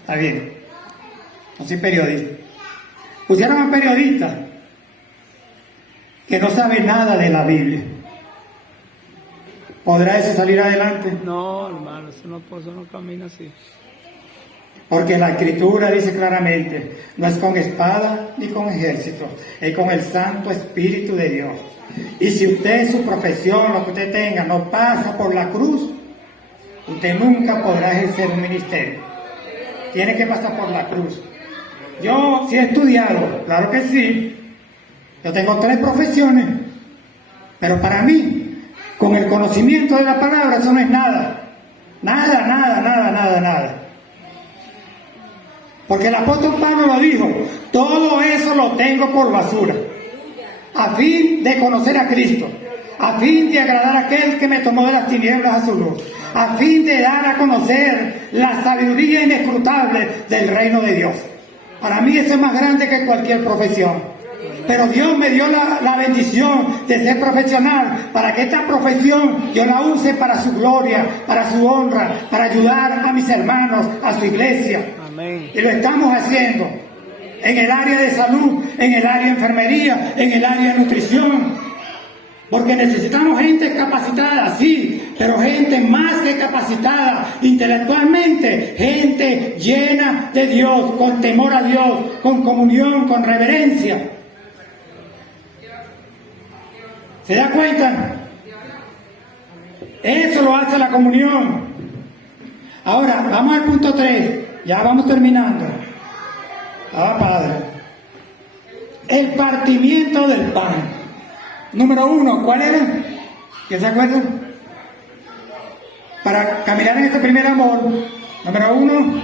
Está bien. No soy periodista. Pusieron a un periodista que no sabe nada de la Biblia. ¿Podrá eso salir adelante? No, hermano, eso no camina así. Porque la Escritura dice claramente, no es con espada ni con ejército, es con el Santo Espíritu de Dios. Y si usted, su profesión, lo que usted tenga, no pasa por la cruz, usted nunca podrá ejercer un ministerio. Tiene que pasar por la cruz. Yo sí he estudiado, claro que sí. Yo tengo 3 profesiones, pero para mí, con el conocimiento de la palabra, eso no es nada. Nada. Porque el apóstol Pablo lo dijo, todo eso lo tengo por basura, a fin de conocer a Cristo, a fin de agradar a aquel que me tomó de las tinieblas a su luz, a fin de dar a conocer la sabiduría inescrutable del reino de Dios. Para mí eso es más grande que cualquier profesión. Pero Dios me dio la bendición de ser profesional, para que esta profesión yo la use para su gloria, para su honra, para ayudar a mis hermanos, a su iglesia. Amén. Y lo estamos haciendo en el área de salud, en el área de enfermería, en el área de nutrición. Porque necesitamos gente capacitada, sí, pero gente más que capacitada intelectualmente, gente llena de Dios, con temor a Dios, con comunión, con reverencia. ¿Se da cuenta? Eso lo hace la comunión. Ahora, vamos al punto 3. Ya vamos terminando. Padre. El partimiento del pan. Número 1, ¿cuál era? ¿Quién se acuerda? Para caminar en este primer amor. Número 1.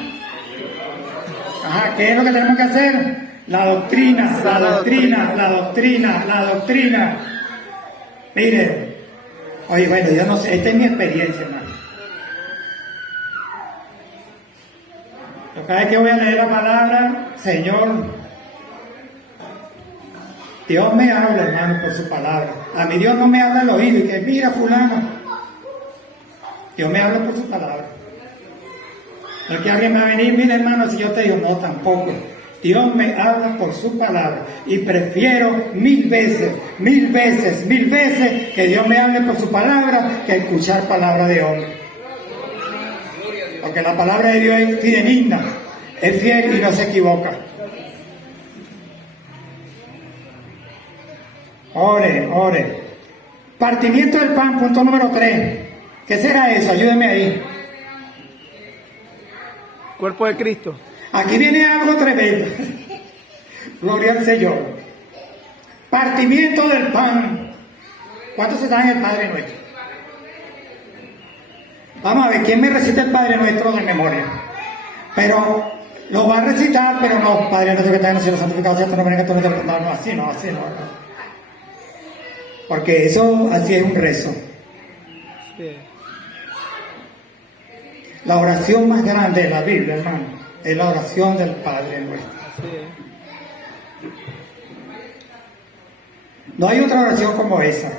¿Qué es lo que tenemos que hacer? La doctrina. Mire, oye, bueno, yo no sé, esta es mi experiencia, hermano. Cada vez que voy a leer la palabra, Señor, Dios me habla, hermano, por su palabra. A mí Dios no me habla al oído y que mira fulano. Dios me habla por su palabra. No es que alguien me va a venir, mira hermano, si yo te digo, no, tampoco. Dios me habla por su palabra y prefiero mil veces que Dios me hable por su palabra que escuchar palabra de hombre. Porque la palabra de Dios es fidedigna, es fiel y no se equivoca. Ore. Partimiento del pan, punto número 3. ¿Qué será eso? Ayúdeme ahí. Cuerpo de Cristo. Aquí viene algo tremendo. Gloria al Señor. Partimiento del pan. ¿Cuántos están en el Padre Nuestro? Vamos a ver, ¿quién me recita el Padre Nuestro de memoria? Pero lo va a recitar, pero no, Padre Nuestro que está en los cielos, santificado sea tu nombre, que tu nombre, no, así no. Porque eso, así es un rezo. Sí. La oración más grande de la Biblia, hermano, es la oración del Padre Nuestro. Sí. No hay otra oración como esa.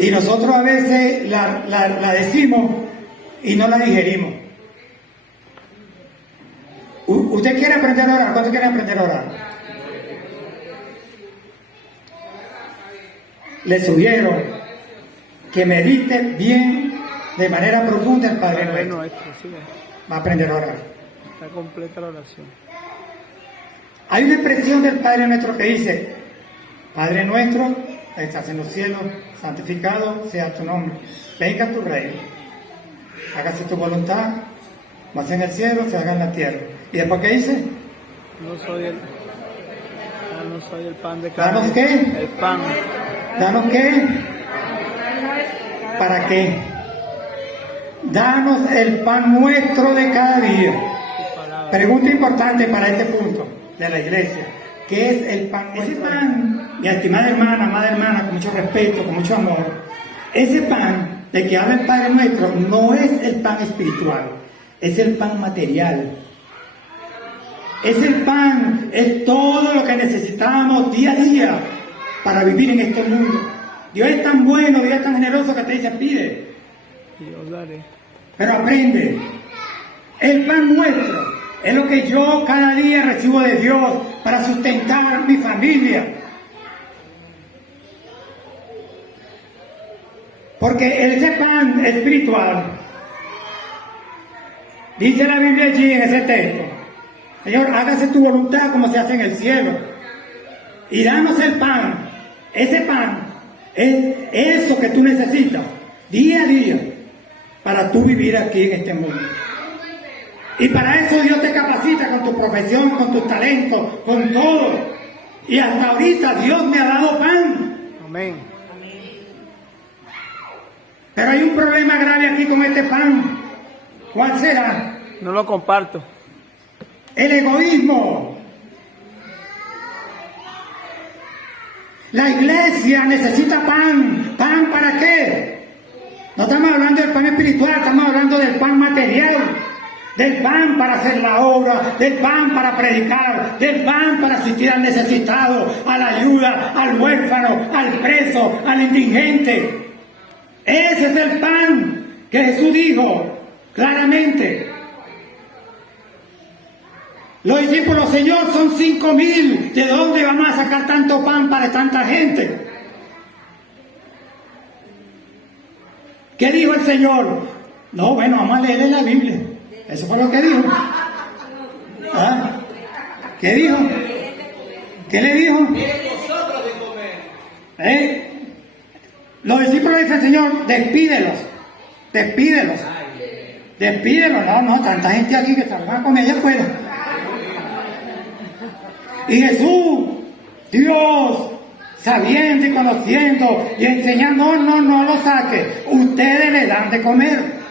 Y nosotros a veces la decimos y no la digerimos. ¿Usted quiere aprender a orar? ¿Cuánto quiere aprender a orar? Le sugiero que medite bien, de manera profunda, el Padre Nuestro. Sí. Va a aprender a orar. Está completa la oración. Hay una expresión del Padre Nuestro que dice: Padre nuestro, que estás en los cielos, santificado sea tu nombre. Venga tu reino. Hágase tu voluntad, más en el cielo, se haga en la tierra. ¿Y después qué dice? No soy el pan de carne. ¿Danos qué? El pan. ¿Danos qué? ¿Para qué? Danos el pan nuestro de cada día. Pregunta importante para este punto de la iglesia. ¿Qué es el pan? Ese pan, mi estimada hermana, amada hermana, con mucho respeto, con mucho amor, ese pan de que habla el Padre Nuestro no es el pan espiritual, es el pan material. Es el pan, es todo lo que necesitamos día a día para vivir en este mundo. Dios es tan bueno, Dios es tan generoso que te dice: pide. Y os daré. Pero aprende El pan nuestro es lo que yo cada día recibo de Dios para sustentar a mi familia. Porque ese pan espiritual, dice la Biblia allí en ese texto, Señor, hágase tu voluntad como se hace en el cielo. Y danos el pan. Ese pan es eso que tú necesitas día a día para tú vivir aquí en este mundo. Y para eso Dios te capacita con tu profesión, con tus talentos, con todo. Y hasta ahorita Dios me ha dado pan. Amén. Pero hay un problema grave aquí con este pan. ¿Cuál será? No lo comparto. El egoísmo. La iglesia necesita pan. ¿Pan para qué? No estamos hablando del pan espiritual, estamos hablando del pan material. Del pan para hacer la obra, del pan para predicar, del pan para asistir al necesitado, a la ayuda, al huérfano, al preso, al indigente. Ese es el pan que Jesús dijo claramente. Los discípulos, Señor, son 5,000. ¿De dónde vamos a sacar tanto pan para tanta gente? ¿Qué dijo el Señor? No, bueno, vamos a leer en la Biblia. Eso fue lo que dijo. ¿Ah? ¿Qué dijo? ¿Qué le dijo? Los discípulos dicen, Señor, despídelos. Despídelos. Despídelos. No, tanta gente aquí que salgan con ella afuera. Y Jesús, Dios, sabiendo y conociendo y enseñando, no lo saque. Ustedes le dan de comer.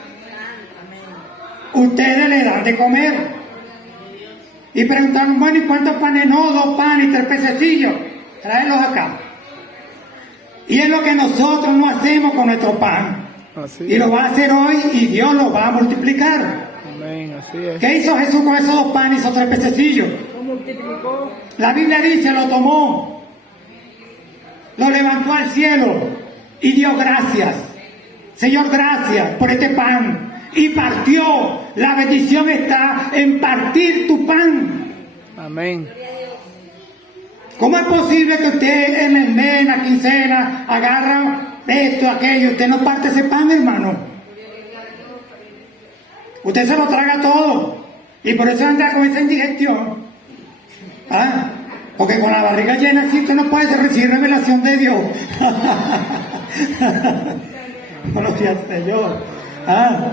Ustedes le dan de comer. Y preguntaron, bueno, ¿y cuántos panes? No, 2 panes y 3 pececillos. Tráelos acá. Y es lo que nosotros no hacemos con nuestro pan. Así Y lo va a hacer hoy y Dios lo va a multiplicar. Amén, así es. ¿Qué hizo Jesús con esos 2 panes y esos 3 pececillos? Lo multiplicó. La Biblia dice, lo tomó, lo levantó al cielo y dio gracias. Señor, gracias por este pan. Y partió. La bendición está en partir tu pan. Amén. ¿Cómo es posible que usted en el mes, en la quincena, agarra esto, aquello? Usted no parte ese pan, hermano. Usted se lo traga todo. Y por eso anda con esa indigestión. ¿Ah? Porque con la barriga llena así usted no puede recibir revelación de Dios. Gloria al Señor. ¿Ah?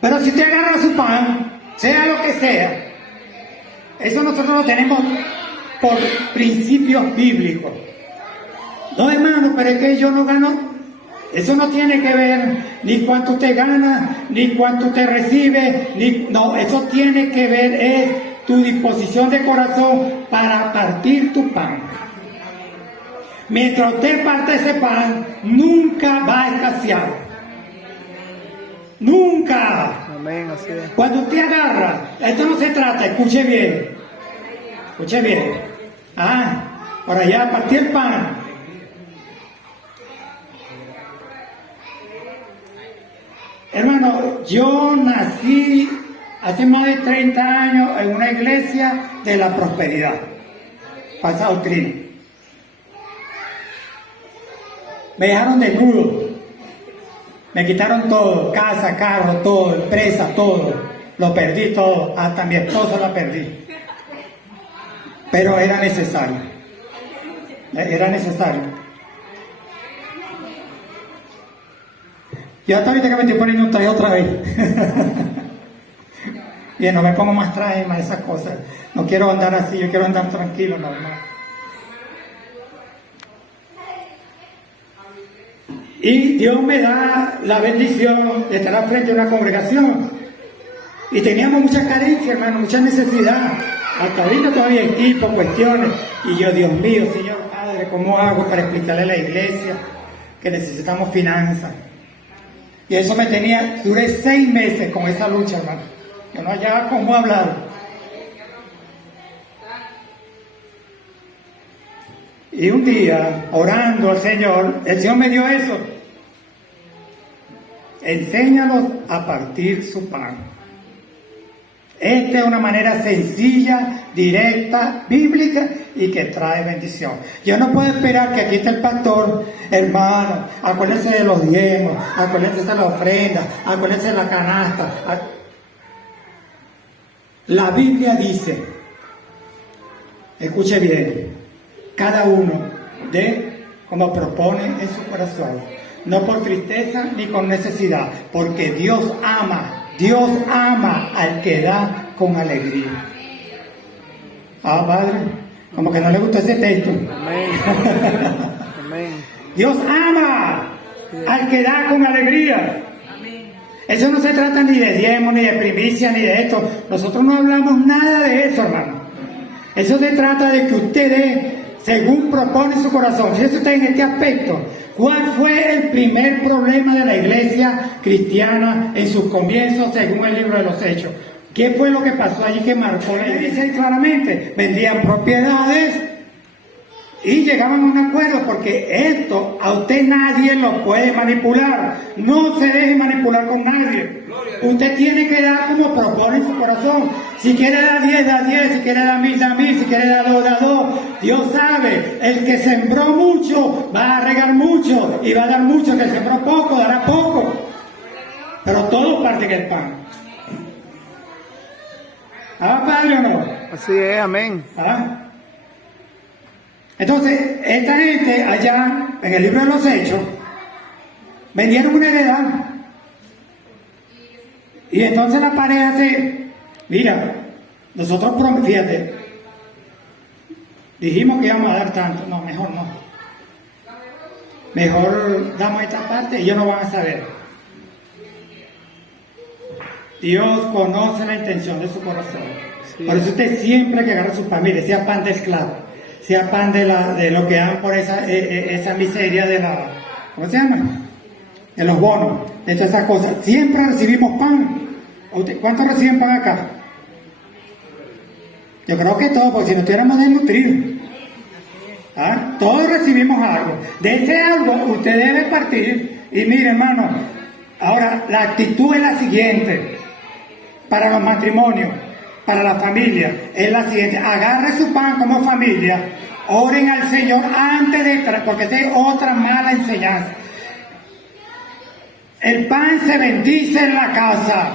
Pero si usted agarra su pan, sea lo que sea, eso nosotros lo tenemos por principios bíblicos. No, hermano, pero es que yo no gano. Eso no tiene que ver ni cuánto usted gana, ni cuánto usted recibe, no, eso tiene que ver es tu disposición de corazón para partir tu pan. Mientras usted parte ese pan, nunca va a escasear. Nunca. Amén, así es. Cuando usted agarra, esto no se trata, escuche bien. Escuche bien. Por allá partir el pan. Hermano, yo nací hace más de 30 años en una iglesia de la prosperidad. Falsa doctrina. Me dejaron desnudo. Me quitaron todo, casa, carro, todo, empresa, todo. Lo perdí todo, hasta mi esposa la perdí. Pero era necesario. Era necesario. Y hasta ahorita que me estoy poniendo un traje otra vez. Bien, no me pongo más traje, más esas cosas. No quiero andar así, yo quiero andar tranquilo, normal. Y Dios me da la bendición de estar al frente de una congregación. Y teníamos muchas carencias, hermano, mucha necesidad. Hasta ahorita todavía hay equipo, cuestiones. Y yo, Dios mío, Señor Padre, ¿cómo hago para explicarle a la iglesia que necesitamos finanzas? Y eso me tenía, duré 6 meses con esa lucha, hermano. Yo no hallaba cómo hablar. Y un día, orando al Señor, el Señor me dio eso. Enséñalos a partir su pan. Esta es una manera sencilla, directa, bíblica y que trae bendición. Yo no puedo esperar que aquí esté el pastor, hermano, acuérdense de los diezmos, acuérdense de la ofrenda, acuérdense de la canasta. La Biblia dice, escuche bien, cada uno dé como propone en su corazón, no por tristeza ni con necesidad, porque Dios ama al que da con alegría. Ah, Padre, como que no le gusta ese texto. Amén. Amén. Dios ama al que da con alegría. Eso no se trata ni de diezmo, ni de primicia, ni de esto. Nosotros no hablamos nada de eso, hermano. Eso se trata de que usted dé según propone su corazón. Fíjese usted en este aspecto. ¿Cuál fue el primer problema de la iglesia cristiana en sus comienzos según el libro de los Hechos? ¿Qué fue lo que pasó allí que marcó la iglesia? Claramente, vendían propiedades y llegaban a un acuerdo, porque esto a usted nadie lo puede manipular. No se deje manipular con nadie. Usted tiene que dar como propone en su corazón. Si quiere dar 10, da 10. Si quiere dar 1000, da 1000. Si quiere dar 2, da 2. Dios sabe, el que sembró mucho va a regar mucho y va a dar mucho. El que sembró poco, dará poco. Pero todos parten el pan. ¿Ah, Padre o no? Así es, amén. ¿Ah? Entonces, esta gente allá en el libro de los Hechos vendieron una heredad. Y entonces la pareja mira, nosotros, fíjate, dijimos que íbamos a dar tanto. No, mejor no. Mejor damos esta parte y ellos no van a saber. Dios conoce la intención de su corazón. Sí. Por eso usted siempre que agarra su pan, mire, sea pan de esclavo, sea pan de lo que dan por esa miseria de la, ¿cómo se llama? De los bonos, de todas esas cosas. Siempre recibimos pan. ¿Cuántos reciben pan acá? Yo creo que todos, porque si no estuviéramos desnutridos. ¿Ah? Todos recibimos algo. De ese algo usted debe partir. Y mire, hermano, ahora la actitud es la siguiente. Para los matrimonios, para la familia, es la siguiente: agarre su pan como familia, oren al Señor antes de entrar, porque esa es otra mala enseñanza. El pan se bendice en la casa.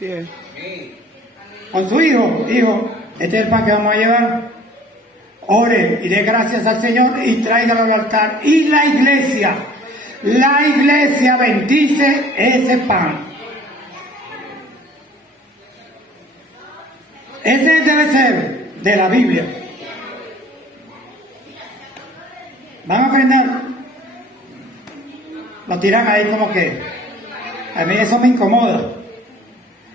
Sí. Con su hijo, este es el pan que vamos a llevar. Ore y dé gracias al Señor y tráigalo al altar. Y la iglesia bendice ese pan. Ese debe ser de la Biblia. Van a aprender. Lo tiran ahí como que. A mí eso me incomoda.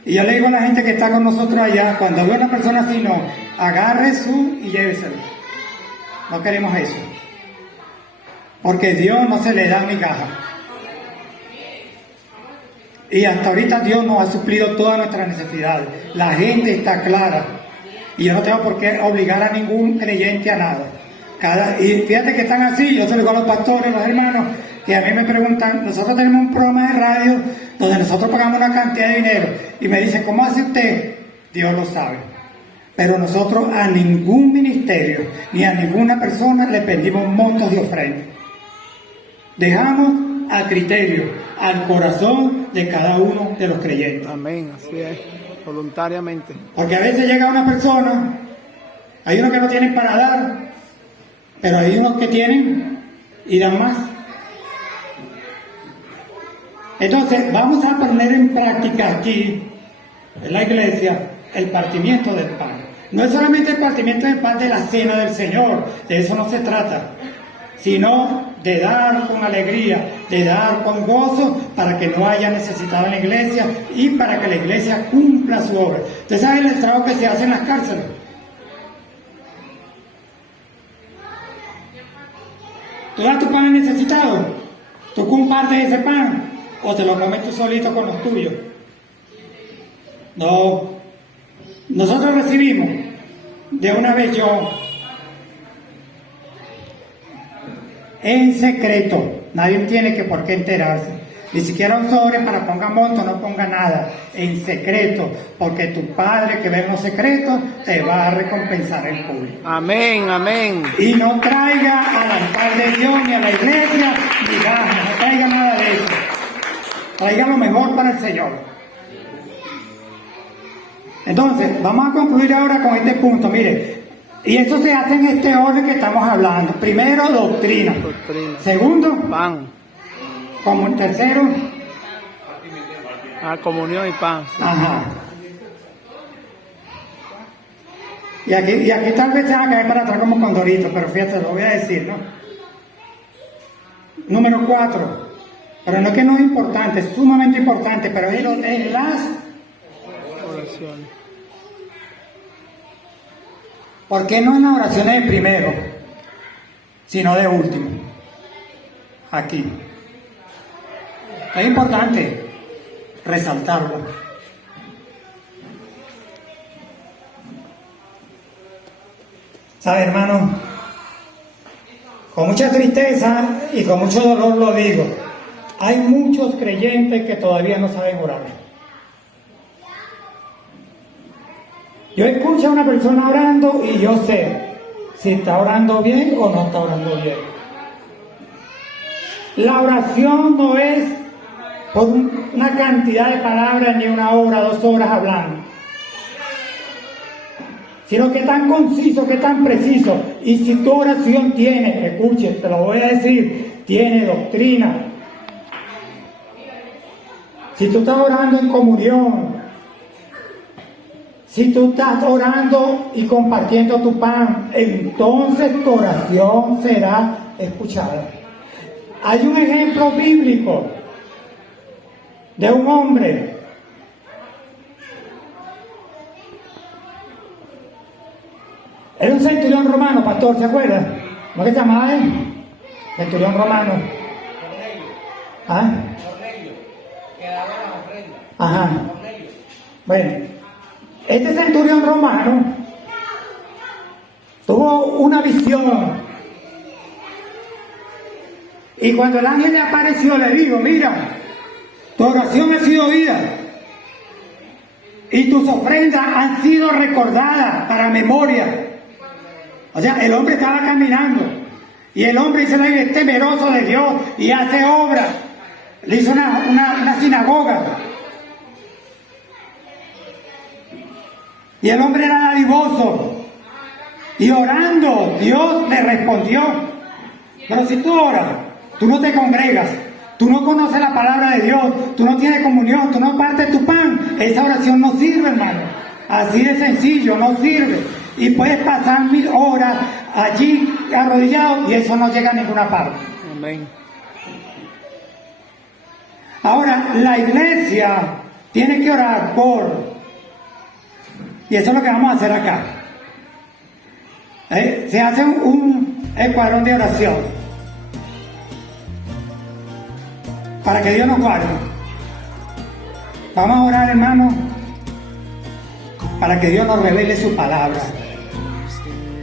Y yo le digo a la gente que está con nosotros allá, cuando ve a una persona así, no, agarre y lléveselo. No queremos eso. Porque Dios no se le da migaja. Y hasta ahorita Dios nos ha suplido todas nuestras necesidades. La gente está clara. Y yo no tengo por qué obligar a ningún creyente a nada. Y fíjate que están así. Yo se lo digo a los pastores, a los hermanos, que a mí me preguntan. Nosotros tenemos un programa de radio donde nosotros pagamos una cantidad de dinero. Y me dicen, ¿cómo hace usted? Dios lo sabe. Pero nosotros a ningún ministerio ni a ninguna persona le pedimos montos de ofrenda. Dejamos a criterio, al corazón de cada uno de los creyentes. Amén, así es, voluntariamente. Porque a veces llega una persona, hay unos que no tienen para dar, pero hay unos que tienen y dan más. Entonces, vamos a poner en práctica aquí, en la iglesia, el partimiento del pan. No es solamente el partimiento del pan de la cena del Señor, de eso no se trata, sino de dar con alegría, de dar con gozo, para que no haya necesitado en la iglesia y para que la iglesia cumpla su obra. ¿Ustedes saben el trabajo que se hace en las cárceles? ¿Tú das tu pan necesitado? ¿Tú compartes ese pan? ¿O te lo comes tú solito con los tuyos? No. Nosotros recibimos, de una vez yo, en secreto, nadie tiene que por qué enterarse. Ni siquiera os ores para ponga monto, no ponga nada, en secreto, porque tu Padre que ve en los secretos te va a recompensar en público. Amén, amén. Y no traiga al altar de Dios ni a la iglesia, ni ganas, no traiga nada de eso. Traiga lo mejor para el Señor. Entonces, vamos a concluir ahora con este punto, mire. Y esto se hace en este orden que estamos hablando. Primero, doctrina. Segundo, Pan. como tercero, Comunión y pan. ajá. Y aquí tal vez se van a caer para atrás como condorito, pero fíjate, lo voy a decir, ¿no? Número 4. Pero no es que no es importante, es sumamente importante, pero es en las Oraciones. ¿Por qué no en las oraciones de primero, sino de último? Aquí. Es importante resaltarlo. ¿Sabe, hermano? Con mucha tristeza y con mucho dolor lo digo. Hay muchos creyentes que todavía no saben orar. Yo escucho a una persona orando y yo sé si está orando bien o no está orando bien. La oración no es por una cantidad de palabras ni 1 hora, 2 horas hablando, sino que tan conciso, que tan preciso. Y si tu oración tiene, escuche, te lo voy a decir, tiene doctrina. Si tú estás orando en comunión, si tú estás orando y compartiendo tu pan, entonces tu oración será escuchada. Hay un ejemplo bíblico de un hombre era un centurión romano, pastor, ¿se acuerda? ¿Cómo que se llamaba él? Centurión romano. ¿Ah? Ajá. Bueno, este centurión romano tuvo una visión. Y cuando el ángel le apareció, le dijo: mira, tu oración ha sido oída y tus ofrendas han sido recordadas para memoria. O sea, el hombre estaba caminando y el hombre dice: es temeroso de Dios y hace obra. Le hizo una sinagoga. Y el hombre era dadivoso. Y orando, Dios le respondió. Pero si tú oras, tú no te congregas, tú no conoces la palabra de Dios, tú no tienes comunión, tú no partes tu pan, esa oración no sirve, hermano. Así de sencillo, no sirve. Y puedes pasar 1000 horas allí arrodillado y eso no llega a ninguna parte. Amén. Ahora, la iglesia tiene que orar por, y eso es lo que vamos a hacer acá. Se hace un escuadrón de oración para que Dios nos guarde. Vamos a orar, hermano, para que Dios nos revele su palabra.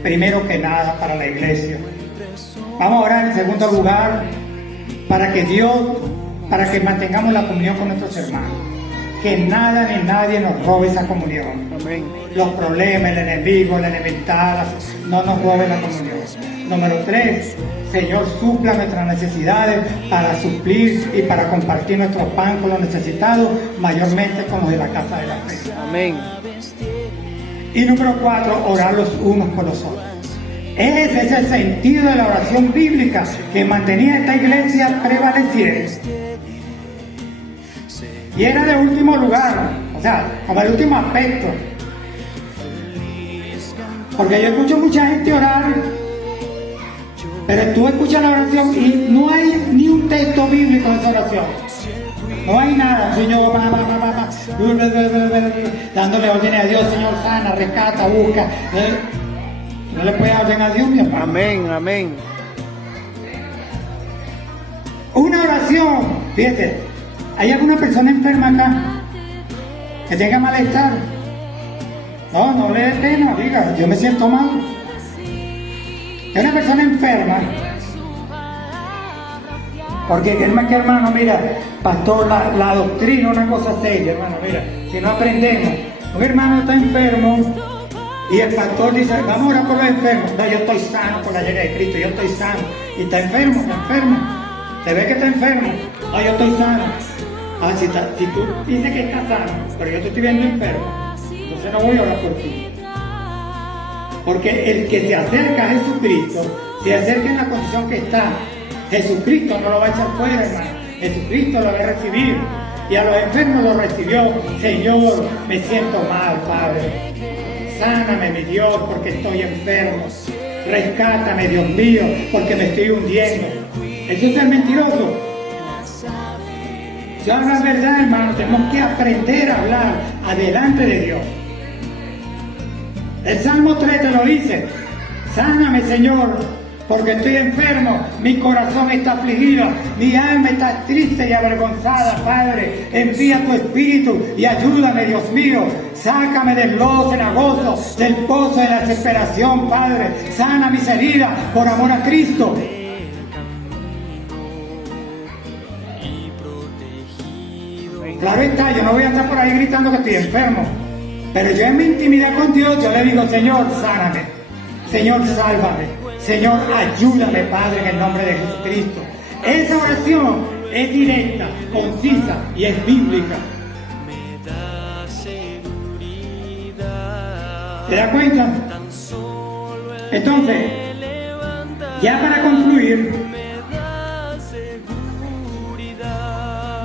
Primero que nada, para la iglesia. Vamos a orar en segundo lugar para que mantengamos la comunión con nuestros hermanos. Que nada ni nadie nos robe esa comunión. Amén. Los problemas, el enemigo, la enemistad, no nos roben la comunión. Número 3, Señor, supla nuestras necesidades para suplir y para compartir nuestro pan con los necesitados, mayormente con los de la casa de la fe. Amén. Y número 4, orar los unos por los otros. Ese es el sentido de la oración bíblica que mantenía esta iglesia prevaleciente. Y era de último lugar, o sea, como el último aspecto. Porque yo escucho mucha gente orar, pero tú escuchas la oración y no hay ni un texto bíblico de esa oración. No hay nada, Señor, dándole órdenes a Dios, Señor, sana, rescata, busca. No le puedes ordenar a Dios, mi hermano. Amén, amén. Una oración, fíjate, ¿hay alguna persona enferma acá que tenga malestar? No le dé pena, diga, yo me siento mal. Hay una persona enferma Porque hermano, mira, pastor, la doctrina es una cosa seria, hermano, mira, si no aprendemos, un hermano está enfermo y el pastor dice, vamos a orar por los enfermos. No, yo estoy sano por la llegada de Cristo, yo estoy sano. Y está enfermo, se ve que está enfermo. No, yo estoy sano. Ah, si tú dices que estás sano, pero yo te estoy viendo enfermo, entonces no voy a orar por ti. Porque el que se acerca a Jesucristo, se acerca en la condición que está, Jesucristo no lo va a echar fuera, hermano. Jesucristo lo va a recibir. Y a los enfermos lo recibió. Señor, me siento mal, Padre. Sáname, mi Dios, porque estoy enfermo. Rescátame, Dios mío, porque me estoy hundiendo. Eso es el mentiroso. Si habla verdad, hermano, tenemos que aprender a hablar adelante de Dios. El Salmo 3 te lo dice. Sáname, Señor, porque estoy enfermo, mi corazón está afligido, mi alma está triste y avergonzada, Padre. Envía tu Espíritu y ayúdame, Dios mío. Sácame del lodo cenagoso, del pozo de la desesperación, Padre. Sana mis heridas por amor a Cristo. Claro está, yo no voy a andar por ahí gritando que estoy enfermo. Pero yo en mi intimidad con Dios, yo le digo, Señor, sáname. Señor, sálvame. Señor, ayúdame, Padre, en el nombre de Jesucristo. Esa oración es directa, concisa y es bíblica. ¿Te das cuenta? Entonces, ya para concluir,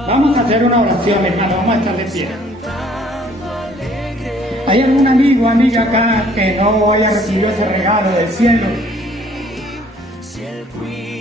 vamos a hacer una oración, hermano. Vamos a estar de pie. ¿Hay algún amigo o amiga acá que no haya recibido ese regalo del cielo?